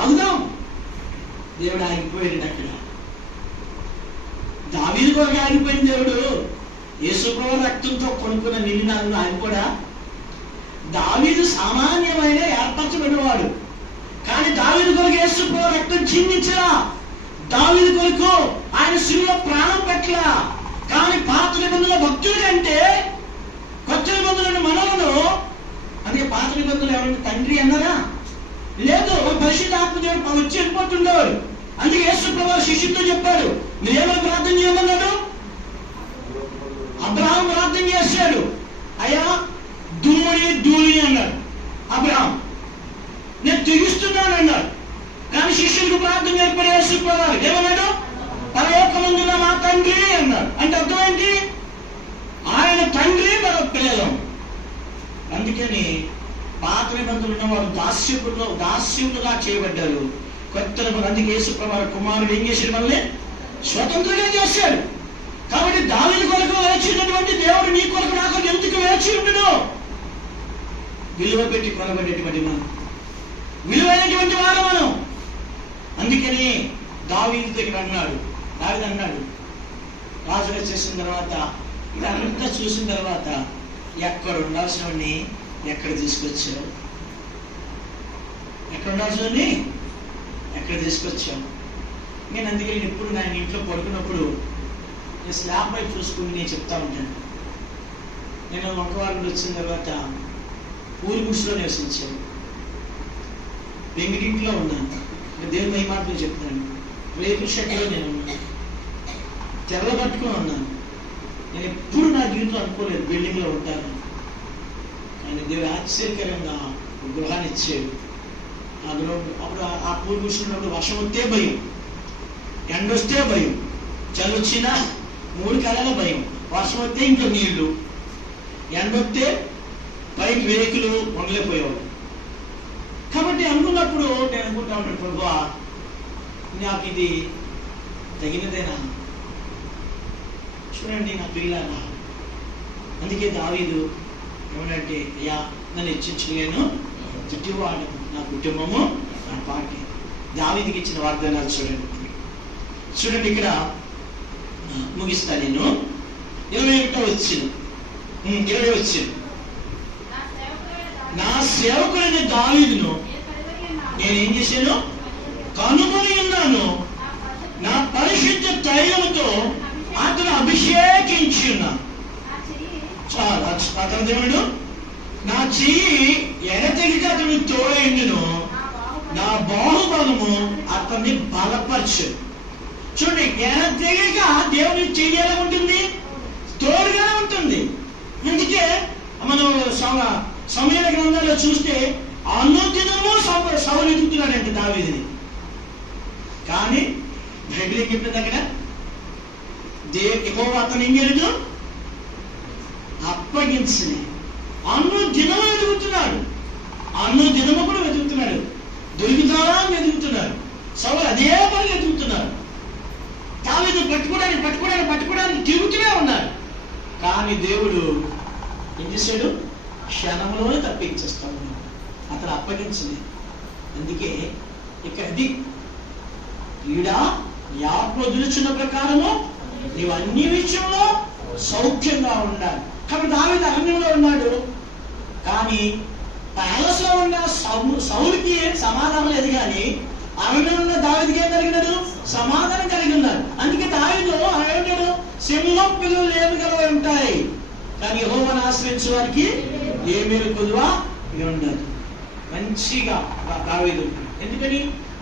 ఆగుదాం. దేవుడు ఆగిపోయాడు. అక్కడ దావీదు కొరకు ఆగిపోయిన దేవుడు యేసుప్రభు రక్తంతో కొనుక్కున్న నిలినాలను ఆగిపోడా? దావీదు సామాన్యమైన ఏర్పరచబడినవాడు. కానీ దావీదు కొరకు యేసుప్రభు రక్తం చిందించరా? దావీదు కొరకు ఆయన శిలువలో ప్రాణం పెట్టలా. కానీ పాత నిబంధనల భక్తుల కంటే కొత్త నిబంధనల మనలను, అందుకే పాత నిబంధనలు ఎవరైనా తండ్రి అన్నారా? లేదు, పరిశుద్ధాత్మ దేవుడు వచ్చి వెళ్ళిపోతుండేవాడు. అందుకే యేసుప్రభు శిష్యులతో చెప్పాడు, మీరేమో ప్రార్థన చేయమన్నాడు? అబ్రహాం ప్రార్థన చేశాడు, అయ్యా ధూళి అన్నాడు. అబ్రహాం నేను తెగిస్తున్నాను అన్నాడు. కానీ శిష్యులకు ప్రార్థన నేర్పడే యేసుప్రభు ఏమన్నాడు? పరలోకమందున్న మా తండ్రి అన్నాడు. అంటే అర్థం ఏంటి? ఆయన తండ్రి మరొక పిల్లలం. అందుకని పాత నిబంధనలు ఉన్నవారు దాస్యులుగా చేయబడ్డారు. కొత్త అందుకే యేసుప్రభు కుమారుడు ఏం చేశాడు? మళ్ళీ స్వతంత్రంగా చేశాడు. కాబట్టి దావీదు కొరకు వేచినటువంటి దేవుడు నీ కొరకు నా కొరకు ఎందుకు వేచి ఉండడు? విలువ పెట్టి కొనబడేటువంటి మనం, విలువైనటువంటి వారు మనం. అందుకని దావీదు దగ్గర దావీదు అన్నాడు, రాజుగా చేసిన తర్వాత ఇదంతా చూసిన తర్వాత, ఎక్కడ ఉండాల్సినవన్నీ ఎక్కడ తీసుకొచ్చావు? ఎక్కడ ఉండాల్సినవన్నీ ఎక్కడ తీసుకొచ్చావు? నేను అందుకే ఎప్పుడు నా ఇంట్లో పడుకున్నప్పుడు స్లాబ్ పై చూసుకుని నేను చెప్తా ఉంటాను. నేను వంకవారం వచ్చిన తర్వాత పూరి గుడిసెలో నివసించాను. వెంగిటింట్లో ఉన్నాను. దేవుని మహిమాటలు చెప్తాను. రేపు షెట్లో నేను ఉన్నాను. తెరల పట్టుకుని ఉన్నాను. నేను ఎప్పుడు నా జీవితంలో అనుకోలేదు బిల్డింగ్లో ఉంటాను. కానీ దేవుడు ఆశ్చర్యకరంగా గృహాన్ని ఇచ్చాడు. ఆ గృహం అప్పుడు ఆ పూరి గుడిసెలో ఉన్నప్పుడు వర్షం వస్తే భయం, ఎండ వస్తే భయం, చలి వచ్చినా 3 కాలాల భయం. వర్షం వస్తే ఇంకా నీళ్లు, ఎండ వస్తే పైకి రేకులు ఉండలేకపోయేవాడు. కాబట్టి అనుకున్నప్పుడు నేను అనుకుంటా ఉంటాను, ప్రభువా నాకు ఇది తగినదేనా? చూడండి నా పిల్లలా. అందుకే దావీదు ఏమంటే, అయ్యా నన్ను హెచ్చించలేను, చుట్టివాడు నా కుటుంబము నా పార్టీ. దావీదుకి ఇచ్చిన వాగ్దానాలు చూడండి ఇక్కడ ముగిస్తా నేను. 21వ వచ్చింది. నా సేవకుడైన దావీదును నేనేం చేశాను? కనుగొని ఉన్నాను, నా పరిశుద్ధ తైలముతో అతను అభిషేకించున్నాను. అతను దేవుడు నా చెయ్యి ఎడతెగికి అతను తోడైండును, నా బాహుబలము అతన్ని బలపరచు. చూడండి, ఎడతెగిక దేవుని చెయ్యి ఎలా ఉంటుంది? తోడుగానే ఉంటుంది. అందుకే మనం సమయాల గ్రంథాల్లో చూస్తే అనుదినము సౌలు ఎదుగుతున్నాడంటే దావీదుని. కానీ బైబిల్ ఏం చెప్పింది అక్కడ? యెహోవా అతను ఏం చేయలేదు? అప్పగించి అనుదినము ఎదుగుతున్నాడు. అనుదినము కూడా వెతుకుతున్నాడు. దొరుకుతారా అని వెతుకుతున్నాడు. సౌలు అదే పని వెతుకుతున్నారు. దావీదు పట్టుకోవడానికి తిరుగుతూనే ఉన్నారు. కానీ దేవుడు ఏం చేశాడు? క్షణంలోనే తప్పించేస్తాడు. అతను అప్పగించింది. అందుకే ఇక్కడ ఈడా యాకోబు వదిలిచున్న ప్రకారము నీవు అన్ని విషయంలో సౌఖ్యంగా ఉండాలి. కాబట్టి దావీదు అరణ్యంలో ఉన్నాడు. కానీ ప్యాలెస్ లో ఉన్న సౌలుకి సమాధానం లేదు. కానీ అరణ్యంలో ఉన్న దావీదుకి ఏం కలిగినాడు? సమాధానం కలిగి ఉన్నాడు. అందుకే దావీదు ఏమంటాడు? సింహం పిల్లలు ఏమి గలవై ఉంటాయి, కానీ యెహోవాను ఆశ్రయించే వారికి ఏమీ కొదువా ఉండదు. మంచిగా దావీదు. ఎందుకని?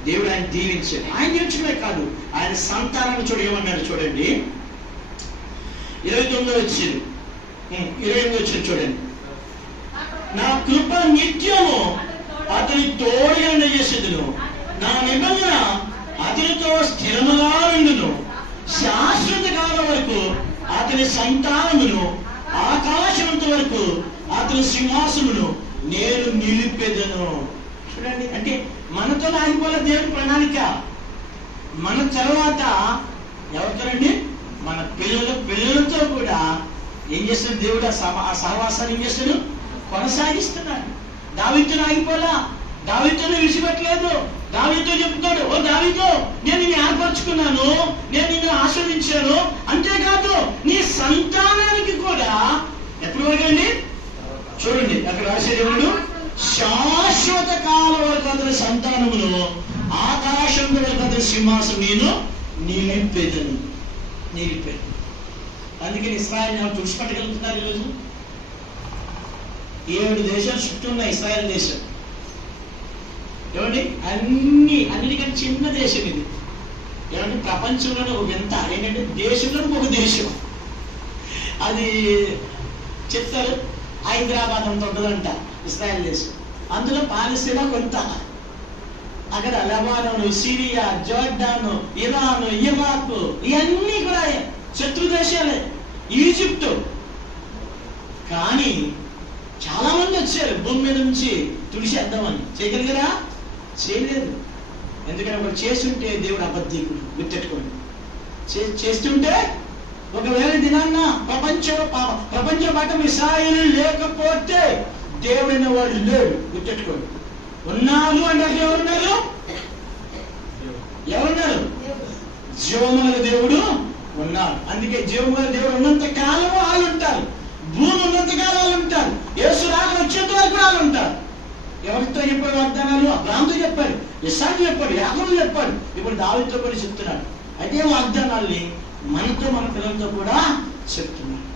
దేవుడు ఆయన దీవించాడు. ఆయన దీవించడమే కాదు, ఆయన సంతానాన్ని ఏమన్నాడు చూడండి. 29వ వచ్చింది. 28వ వచ్చింది చూడండి. నా కృప నిత్యము అతని తోడుగా చేసేదును, నా నిబంధన అతనితో స్థిరముగా ఉండును. శాశ్వత కాలం వరకు అతని సంతానమును, ఆకాశమంత వరకు అతని సింహాసమును నేను నిలిపెదను. చూడండి, అంటే మనతో ఆగిపోలే దేవుడి ప్రణాళిక. మన తర్వాత ఎవరితోనండి? మన పిల్లలతో కూడా ఏం చేస్తాడు దేవుడు? ఆ సహవాసాన్ని ఏం చేస్తాడు? కొనసాగిస్తున్నాడు. దావీదుతో ఆగిపోలా, దావీదును విడిచిపెట్టలేదు. దావీదుతో చెప్తాడు, ఓ దావీదు, నేను నిన్ను ఏర్పరచుకున్నాను, నేను నిన్ను ఆస్వాదించాను. అంతేకాదు నీ సంతానానికి కూడా ఎప్పటి వరకు అండి? చూడండి అక్కడ రాసే దేవుడు, శాశ్వత కాలం వరకు అతని సంతానమును, ఆకాశం వరకు అతని సింహాసనం నేను నిలిపేదను. అందుకని ఇశ్రాయేలు తుడిచిపెట్టగలుగుతున్నారు ఈరోజు. 7 దేశాలు చుట్టూ ఉన్న ఇశ్రాయేల్ దేశం ఏమండి? అన్నిటికంటే చిన్న దేశం ఇది. ఏమంటే ప్రపంచంలోనే ఒక వింత ఏంటంటే దేశంలో ఒక దేశం. అది చెప్తారు, హైదరాబాద్ అంత ఉంటుందంట ఇశ్రాయేల్ దేశం. అందులో పాలస్తీనా కొంత, అక్కడ లెబానోను, సిరియా, జోర్డాను, ఇరాను, ఇరాక్ ఇవన్నీ కూడా శత్రు దేశాలే. ఈజిప్టు. కానీ చాలా మంది వచ్చారు భూమి మీద నుంచి తుడిచేద్దామని. చేయగలిగారా? చేయలేదు. ఎందుకంటే ఒకటి చేస్తుంటే దేవుడు అబద్ధీకుడు, గుర్తెట్టుకోండి. చేస్తుంటే ఒకవేళ దినాన్న ప్రపంచ మతం ఇశ్రాయేలు లేకపోతే దేవుడైన వాడు లేడు, గుర్తెట్టుకోండి. ఉన్నారు అంటే ఎవరున్నారు? జీవముల దేవుడు ఉన్నారు. అందుకే జీవముల దేవుడు ఉన్నంత కాలం వాళ్ళు ఉంటారు. భూమి ఉన్నంత కాలం వాళ్ళు ఉంటారు. యేసు రాకడ వచ్చేంత వరకు వాళ్ళు ఉంటారు. ఎవరితో చెప్పారు వాగ్దానాలు? అబ్రాహాముతో చెప్పారు, ఇస్సాకు చెప్పాడు, యాకోబుతో చెప్పాడు, ఇప్పుడు దావీదుతో కూడా చెప్తున్నాడు. అయితే వాగ్దానాల్ని మనతో మన పిల్లలతో కూడా చెప్తున్నాడు.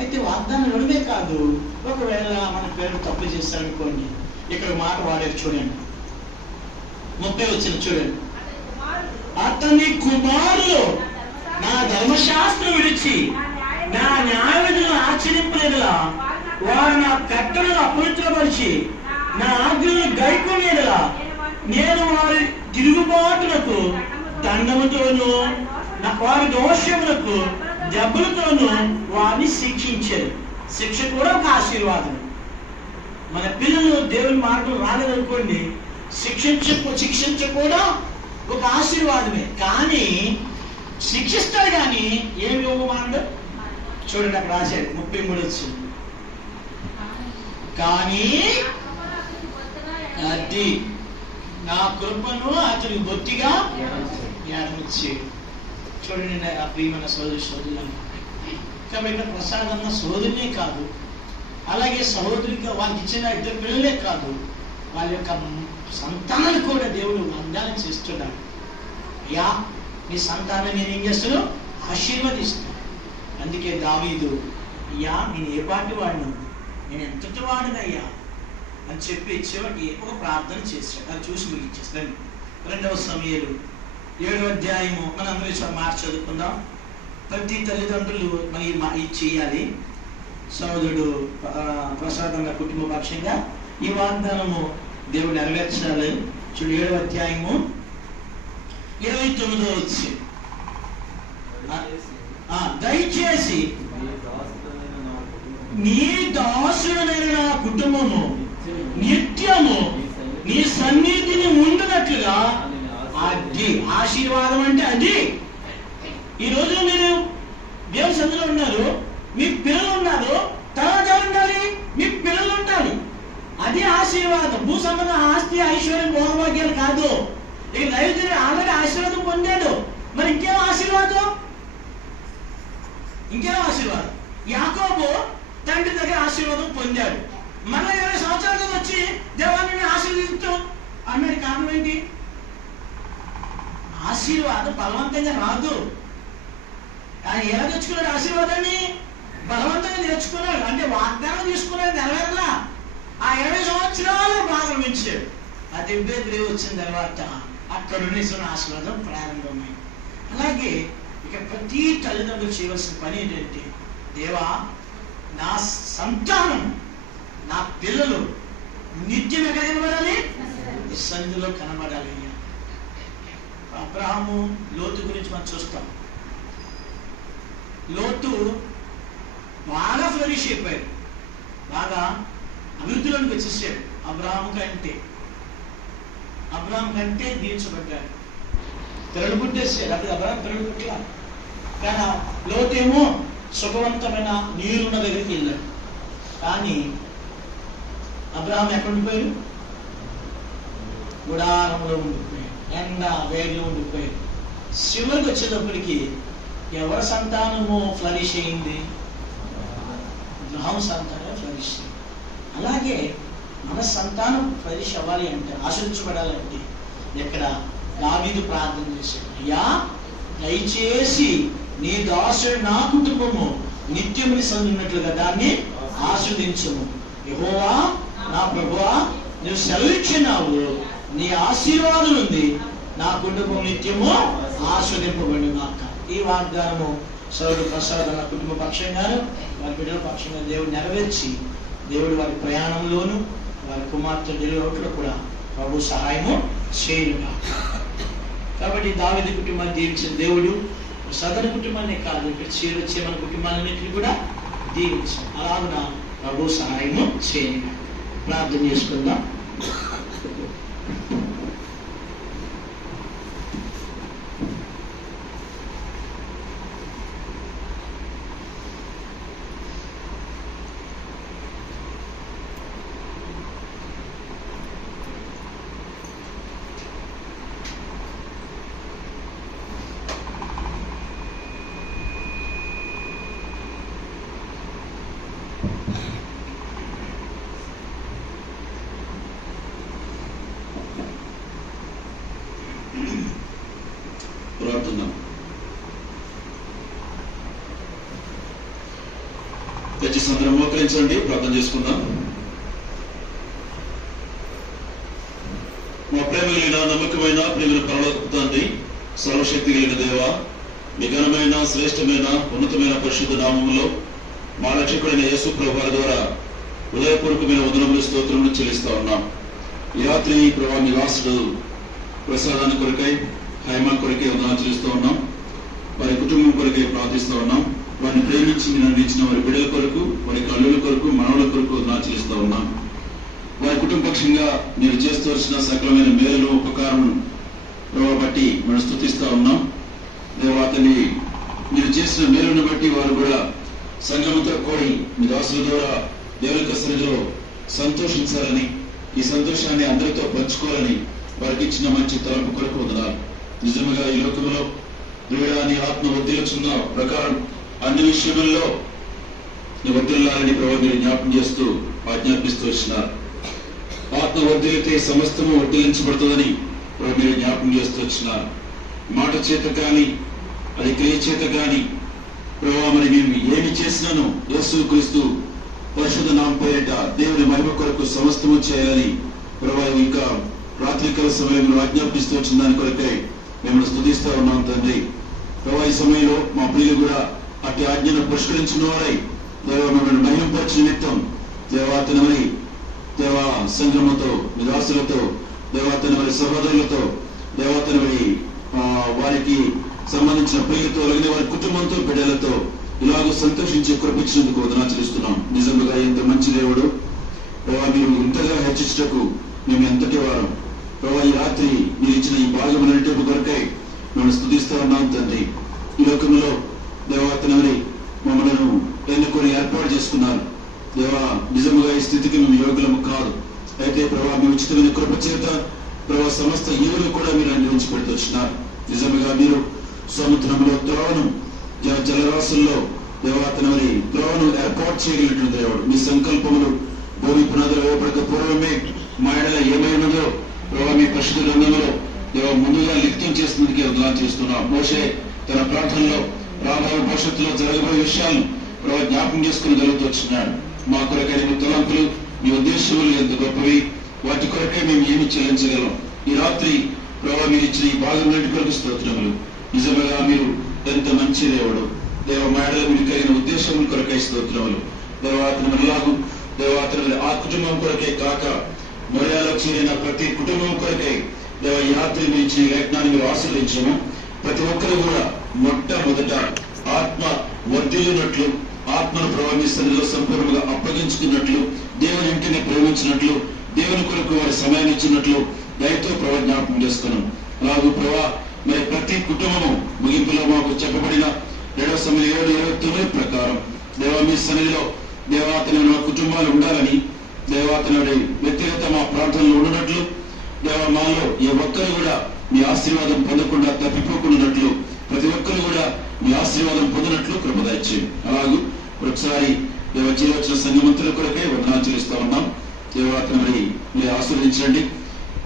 అయితే వాగ్దానం వినడే కాదు, ఒకవేళ మన పేరు తప్పు చేస్తారనుకోండి, ఇక్కడ మాట వాడారు చూడండి. 30 వచ్చిన చూడండి. అతని కుమారులు నా ధర్మశాస్త్రం విడిచి నా న్యాయవిధులను ఆచరింపలేదులా, వారు నా కట్టలను అపవిత్రపరిచి నా ఆజ్ఞలను గైకొనేలా, నేను వారి తిరుగుబాటులకు దండముతోనూ వారి దోషములకు దెబ్బలతోనూ వారిని శిక్షించారు. శిక్ష కూడా ఒక ఆశీర్వాదం. మన పిల్లలు దేవుని మార్గం రాలేదనుకోండి, శిక్షించ కూడా ఒక ఆశీర్వాదమే. కానీ శిక్షిస్తాడు కానీ ఏమి ఇవ్వమానడు. చూడండి అక్కడ రాశాడు 33 వచ్చింది. కానీ అది నా కృపను అతనికి బొత్తిగా జ్ఞానమిచ్చి. చూడండి ఆ ప్రియమైన సోదరులను. కాబట్టి ప్రసాద్ అన్న సోదరునే కాదు, అలాగే సహోదరికి వాళ్ళకి ఇచ్చిన 2 పిల్లలే కాదు, వాళ్ళ యొక్క సంతానాలు కూడా దేవుడు వాగ్దానం చేస్తున్నాడు. అయ్యా నీ సంతానం నేను ఏం చేస్తాను, ఆశీర్వదిస్తాను. అందుకే దావీదు, అయ్యా నేను ఏ పాటి వాడిను, నేను ఎంతటి వాడినయ్యా అని చెప్పి చివరికి ఒక ప్రార్థన చేశాడు. అది చూసి ముగించేస్తాను. 2వ సమూయేలు 7వ అధ్యాయము మనం అందరూ మాట చదువుకుందాం. ప్రతి తల్లిదండ్రులు మనకి ఇది చేయాలి. సోదరుడు ప్రసాద్ అన్న కుటుంబ పక్షంగా ఈ వాగ్దానము దేవుడు నెరవేర్చాలి. చూడు 7వ అధ్యాయము 29వ వచ్చి, దయచేసి నీ దాసుడైన నా కుటుంబము నిత్యము నీ సన్నిధిని ఉండునట్లుగా. అది ఆశీర్వాదం అంటే అది. ఈరోజు మీరు దేవుని సన్నిధిలో ఉన్నారు, మీ పిల్లలు ఉన్నారు, తర్వాత ఉండాలి, మీ పిల్లలు ఉండాలి. అది ఆశీర్వాదం. భూ సంబంధ ఆస్తి ఐశ్వర్యం భోగభాగ్యాలు కాదు. ఇక దైవజనుడు ఆల్రెడీ ఆశీర్వాదం పొందాడు, మరి ఇంకేం ఆశీర్వాదం? ఇంకేం ఆశీర్వాదం? యాకోబు తండ్రి దగ్గర ఆశీర్వాదం పొందాడు. మళ్ళీ 20 సంవత్సరాలకు వచ్చి దేవాన్ని ఆశీర్వదించు అన్నాడు. కారణం ఏంటి? ఆశీర్వాదం బలవంతంగా రాదు. ఆయన ఎలా తెచ్చుకున్నాడు ఆశీర్వాదాన్ని? బలవంతంగా తెచ్చుకున్నాడు. అంటే వాగ్దానం తీసుకున్నాడు, నెరవేరలా. ఆ 20 సంవత్సరాలు ప్రారంభించాడు. ఆ దివ్య వచ్చిన తర్వాత అక్కడ ఉన్న ఆశీర్వాదం ప్రారంభమైంది. అలాగే ఇక ప్రతి తల్లిదండ్రులు చేయవలసిన పని ఏంటంటే, దేవా నా సంతానం, నా పిల్లలు నిత్యం ఎక్కడ కనబడాలి? సన్నిధిలో కనబడాలి. అబ్రహాము లోతు గురించి మనం చూస్తాం. లోతు బాగా ఫ్లరిష్ అయిపోయాడు, బాగా అభివృద్ధిలోకి వచ్చేసాడు. అబ్రహాము కంటే దీవించబడ్డాడు, తిరడు పుట్టేసాడు. అప్పుడు అబ్రహాం తిరడు పుట్టలా. కానీ లోతేమో సుఖవంతమైన నీరున్న దగ్గరికి వెళ్ళాడు. కానీ అబ్రహాం ఎక్కడ ఉండిపోయాడు? గుడారంలో ఉండిపోయాడు, ఎండ వేడిలో ఉండిపోయాడు. చివరికి వచ్చేటప్పటికి ఎవరి సంతానము ఫ్లరిష్ అయింది? అబ్రహాం సంతానం ఫ్లరిష్ అయింది. అలాగే మన సంతానం ఫ్లరిష్ అవ్వాలి అంటే, ఆశీర్వదించబడాలంటే ఇక్కడ దావీదు ప్రార్థన చేశాడు. అయ్యా దయచేసి నీ దాసుడు నా కుటుంబము నిత్యముని సందున్నట్లుగా దాన్ని ఆస్వాదించము. యెహోవా నా ప్రభువా, నువ్వు సెలవిచ్చినావు, నీ ఆశీర్వాదం ఉంది, నా కుటుంబం నిత్యము ఆస్వాదింపబడి నాక. ఈ వాగ్దానము సోదరుడు ప్రసాద్ అన్న కుటుంబ పక్షంగాను వారి బిడ్డల పక్షంగా దేవుడు నెరవేర్చి, దేవుడు వారి ప్రయాణంలోను వారి కుమార్తె డెలివరీలో కూడా ప్రభు సహాయము చేయనుగా. కాబట్టి దావీదు కుటుంబాన్ని దీవించిన దేవుడు సదరు కుటుంబాన్ని కాదు, ఇక్కడ చేరొచ్చే మన కుటుంబాలన్నింటినీ కూడా దీవించాడు. అలాగున ప్రభు సహాయము చేయనుగా. ప్రార్థన చేసుకుందాం. ప్రార్థన. దయచేసి అందరం మోకరించండి, ప్రార్థన చేసుకుందాం. మా ప్రేమ కలిగిన నమ్మకమైన ప్రేమ పరలోకపు తండ్రి, సర్వశక్తి కలిగిన దేవ, మీ ఘనమైన శ్రేష్టమైన ఉన్నతమైన పరిశుద్ధ నామములో మా రక్షకుడైన యేసు ప్రభువారి ద్వారా హృదయపూర్వకమైన వందనములు స్తోత్రములు చెల్లిస్తా ఉన్నాం. ఈ రాత్రి ప్రభా నివాసుడు ప్రసాదాన్ని కొరకై హైమాన్ కొరకే వందనాలు చెల్లిస్తూ ఉన్నాం. వారి కుటుంబం కొరకే ప్రార్థిస్తూ ఉన్నాం. వారిని ప్రేమించి మీరు అందించిన వారి బిడ్డల కొరకు, వారి కళ్ళుల కొరకు, మనవుల కొరకు నా చెల్లిస్తూ ఉన్నాం. వారి కుటుంబపక్షంగా మీరు చేస్తూ వచ్చిన సకలమైన మేలును, ఉపకారం బట్టి మనం స్తుతిస్తూ ఉన్నాం. దేవాతని మీరు చేసిన మేలును బట్టి వారు కూడా సంఘముతో కూడి మీ దాసుల ద్వారా దేవుని సన్నిధిలో సంతోషించాలని, ఈ సంతోషాన్ని అందరితో పంచుకోవాలని వారికి ఇచ్చిన మంచి తలంపు కొరకు వందనాలు. నిజంగా ఈ లోకంలో దేవుడాన్ని ఆత్మ వర్ధిల్లుచున్న ప్రకారం అన్ని విషయముల్లో వర్ధిల్లాలని ప్రభు మీరు జ్ఞాపకం చేస్తూ ఆజ్ఞాపిస్తూ వచ్చినారు. ఆత్మ వర్ధిల్లితే సమస్తము వర్ధిల్లించబడుతుందని ప్రభు మీరు జ్ఞాపకం చేస్తూ వచ్చినారు. మాట చేత కానీ, అది క్రియ చేత కానీ ప్రభు మరి మేము ఏమి చేసినాను యేసు క్రీస్తు పరిశుద్ధ నామం పేరిట దేవుని మహిమ కొరకు సమస్తము చేయాలని ప్రభు ఇంకా రాత్రికాల సమయంలో ఆజ్ఞాపిస్తూ వచ్చిన దాని కొరకై మిమ్మల్ని స్తుతిస్తూ ఉన్నాం తండ్రి. ప్రభు ఈ సమయంలో మా ప్రియులు కూడా అట్టి ఆజ్ఞను పురస్కరించిన వారై దేవ మిమ్మల్ని మహిమపరిచిన నిమిత్తం దేవాతని మరి దేవా సంఘముతో, నివాసులతో, దేవాతని మరి సహోదరులతో, దేవాతని మరి వారికి సంబంధించిన ప్రియులతో, అలాగే వారి కుటుంబంతో, బిడ్డలతో ఇలాగ సంతోషించి కృపించినందుకు వందనాలు చెల్లిస్తున్నాం. నిజంగా ఎంత మంచి దేవుడు ప్రభా, మీరు ఇంతగా హెచ్చించటకు మేము ఎంతటి వారం ప్రభా. ఈ రాత్రి మీరు ఇచ్చిన ఈ భాగం అనేటి కొరకై మేము స్తుతిస్తూ ఉన్నాం తండ్రి. ఈ లోకంలో దేవాతనని మమ్మల్ని ఎన్నుకొని ఏర్పాటు చేసుకున్నారు దేవా. నిజముగా ఈ స్థితికి మేము యోగ్యులము కాదు. అయితే ప్రభా మీ ఉచితమైన కృప చేత ప్రభా సమస్త ఈవులు కూడా మీరు అందించి పెడుతూ వచ్చినారు. నిజముగా మీరు సముద్రంలో త్రోవను, జలరాశుల్లో దేవాతనని త్రోవను ఏర్పాటు చేయగలిగినటువంటి దేవుడు. మీ సంకల్పములు భూమి పునాదులు వేయబడక పూర్వమే మా ఎడల ఏమైనదో ప్రభావ మీ పరిశుద్ధ గ్రంథంలో దేవ ముందుగా లిఖితం చేసినందుకే వందనాలు చేస్తున్నాం. మోషే తన ప్రార్థనలో రాబోయే భవిష్యత్తులో జరగబోయే విషయాలను ప్రభావ జ్ఞాపకం చేసుకుని జరుగుతూ వచ్చినాడు. మా కొరకై మీ తలంపులు, మీ ఉద్దేశములు ఎంత గొప్పవి, వాటి కొరకే మేము ఏమి చెల్లించగలం. ఈ రాత్రి ప్రభావ మీరు ఇచ్చిన ఈ భాగం నుండి కొరకు స్తోత్రములు. నిజంగా మీరు ఎంత మంచి దేవుడు దేవ. మా ఎడల మీరు కలిగిన ఉద్దేశముల కొరకై స్తోత్రములు దేవాతను మనలాగు దేవాతను ఆ కుటుంబం కొరకే కాక మొరయాలో చేరిన ప్రతి కుటుంబం కొరకై దేవ ఈ రాత్రి మీరు ఇచ్చిన లేఖనాన్ని మీరు ఆశీర్వదించాము. ప్రతి ఒక్కరు కూడా మొట్టమొదట ఆత్మ వర్ధిల్లినట్లు, ఆత్మను ప్రభావ మీ సన్నిధిలో సంపూర్ణంగా అప్పగించుకున్నట్లు, దేవుని ఇంటిని ప్రేమించినట్లు, దేవుని కొరకు వారి సమయాన్ని ఇచ్చినట్లు దయతో ప్రభావ జ్ఞాపకం చేసుకున్నాం. అలాగే ప్రభా మరి ప్రతి కుటుంబము ముగింపులో మాకు చెప్పబడిన 2 Samuel 7:29 ప్రకారం దేవ మీ సన్నిధిలో దేవాతని మా కుటుంబాలు ఉండాలని, దేవాతని వ్యక్తిగత మా ప్రాంతంలో ఉన్నట్లు దేవ మాలో ఏ ఒక్కరు కూడా మీ ఆశీర్వాదం పొందకుండా తప్పిపోకున్నట్లు, ప్రతి ఒక్కరు కూడా మీ ఆశీర్వాదం పొందినట్లు కృప దయచేయండి. అలాగే ఒకసారి దేవ చేయవచ్చిన సంఘమంతుల కొరకే వందనాలు చెల్లిస్తా ఉన్నాం. దేవాతని మరి మీరు ఆశీర్వదించండి.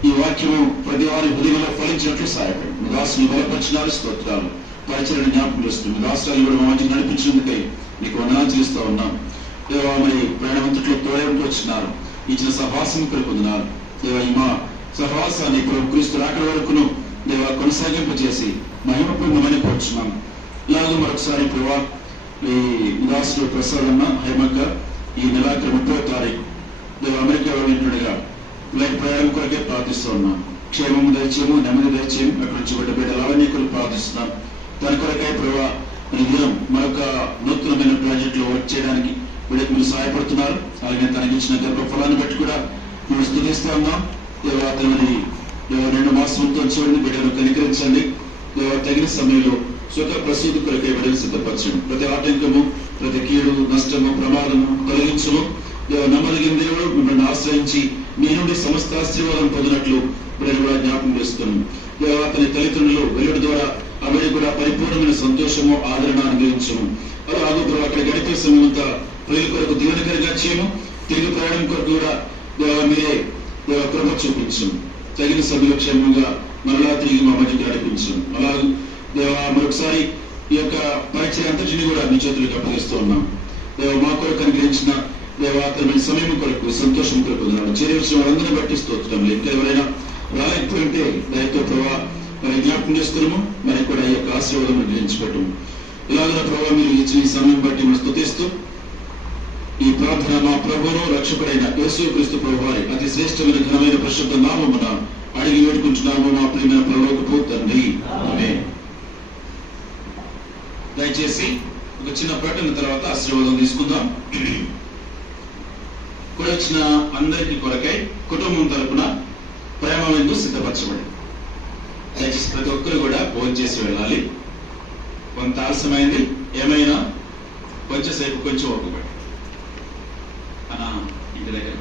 ఈ వాక్యము ప్రతి వారి హృదయంలో ఫలించినట్లు సహాయపడండి. మీ దాసుని బలపరిచినారు, స్తోత్రాలు. పరిచయను జ్ఞాపకం చేస్తుంది. మీ దాసులు కూడా మా మధ్య నడిపించినందుకై మీకు వందనాలు చెల్లిస్తా ఉన్నాం. దేవా మరి ప్రయాణవంతుట్లో తోడేంటూ వచ్చినారు, ఇచ్చిన సహవాసం పొందినారు. దేవ ఈ మా సహవాసాన్ని ఇప్పుడు క్రీస్తు రాకడ వరకును దేవ కొనసాగింపు చేసి మహిమ పొందమని కోరుచున్నాం. ఇలాగ మరొకసారి ప్రభా ఈ దాసుడు ప్రసాదన్న హైమక్క ఈ నెలాఖరు 30వ తారీఖు దేవ అమెరికా వెళ్ళినట్టుగా లైక్ ప్రయాణం కొరకే ప్రార్థిస్తూ ఉన్నాం. క్షేమము దయచేయము, నెమ్మది దయచేయము. అక్కడ నుంచి బిడ్డలు అవన్నీ కొరకు ప్రార్థిస్తున్నాం. దాని కొరకే ప్రభా మరొక నూతనమైన ప్రాజెక్టులో వర్క్ చేయడానికి వీళ్ళకి మీరు సహాయపడుతున్నారు. అలాగే తనకి ఇచ్చిన గర్భ ఫలాన్ని బట్టి కూడా మేము స్తుతిస్తూ ఉన్నాం. దేవ అతని 2 మాసంతో చూడండి, బిడ్డను కనికరించండి. దేవ తగిన సమయంలో సుఖ ప్రసూతి కొరకే బిడ్డలు సిద్ధపరచండి. ప్రతి ఆటంకము, ప్రతి కీడు, నష్టము, ప్రమాదము తొలగించము. దేవ నమ్మదగిన దేవుడు మిమ్మల్ని ఆశ్రయించి మీ నుండి సమస్త ఆశీర్వాదం పొందినట్లు బిడ్డలు కూడా జ్ఞాపకం చేస్తున్నాం. దేవ అతని తల్లిదండ్రులు వెలుడు ద్వారా అవి కూడా పరిపూర్ణమైన సంతోషము, ఆదరణ అనుభవించము. అలా ఆగుతారు అక్కడ గడిపే సమయం అంతా ప్రియుల కొరకు దీవెనకరంగా చేయము. తిరిగి ప్రయాణం కొరకు కూడా దేవ మీరే దేవ కృప చూపించము. తగిన సమయంలో క్షేమంగా మరలా తిరిగి మా మధ్యకి నడిపించము. అలాగే దేవ మరొకసారి ఈ యొక్క పరిచయం అంతటిని కూడా మీ చేతులకు అప్పగిస్తూ ఉన్నాం. దేవ మా కొరకు అనుగ్రహించిన దేవాతమైన సమయం కొరకు, సంతోషం కొరకు చేరవలసిన వాళ్ళందరినీ బట్టి స్తోత్రం. ఇంకా ఎవరైనా రాలేకపోయింటే దయతో ప్రభావ మరి జ్ఞాపకం చేసుకున్నాము. మరి కూడా ఈ యొక్క ఆశీర్వాదం గ్రహించిపెట్టము. ఇలాగ ప్రభావ మీరు ఇచ్చిన ఈ సమయం బట్టి మనం స్తుతిస్తూ ఈ ప్రార్థన మా ప్రభువును రక్షకుడైన యేసు క్రీస్తు ప్రభు వారి అతి శ్రేష్టమైన ఘనమైన పరిశుద్ధ నామమున అడిగి వేడుకుంటున్నాము మా ప్రియమైన పరలోకపు తండ్రి. ఆమేన్. దయచేసి ఒక చిన్న ప్రకటన తర్వాత ఆశీర్వాదం తీసుకుందాం. కూడా వచ్చిన అందరికీ కొరకై కుటుంబం తరపున ప్రేమ విందు సిద్ధపరచబడి, దయచేసి ప్రతి ఒక్కరు కూడా భోజనం చేసి వెళ్ళాలి. కొంత ఆలస్యమైంది, ఏమైనా కొంచెం ఒప్పుకోండి. ఇంటి దగ్గర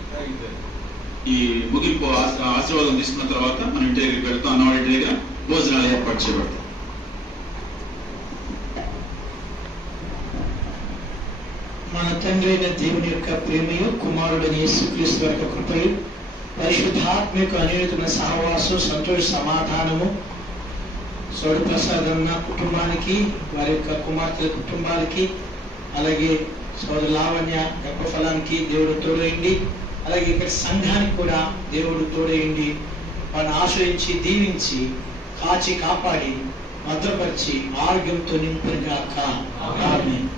ఈ ముగింపు ఆశీర్వాదం తీసుకున్న తర్వాత మన ఇంటి దగ్గరికి వెళ్తాం. అన్నవాడి ఇంటి దగ్గర భోజనాలు ఏర్పాటు చేయబడతాం. మన తండ్రి అయిన దేవుని యొక్క ప్రేమయు, కుమారుడైన యేసుక్రీస్తు యొక్క కృపయు, పరిశుద్ధాత్మ యొక్క అనియతమైన సహవాసం, సంతోష సమాధానము సోడు ప్రసాద్ అన్న కుటుంబానికి, వారి యొక్క కుమార్తెల కుటుంబాలకి, అలాగే సోదరు లావణ్య గర్భఫలానికి దేవుడు తోడైంది. అలాగే ఇక్కడ సంఘానికి కూడా దేవుడు తోడైంది. వారిని ఆశ్రయించి దీవించి కాచి కాపాడి భద్రపరిచి ఆరోగ్యంతో నింపునిగాక. ఆమేన్.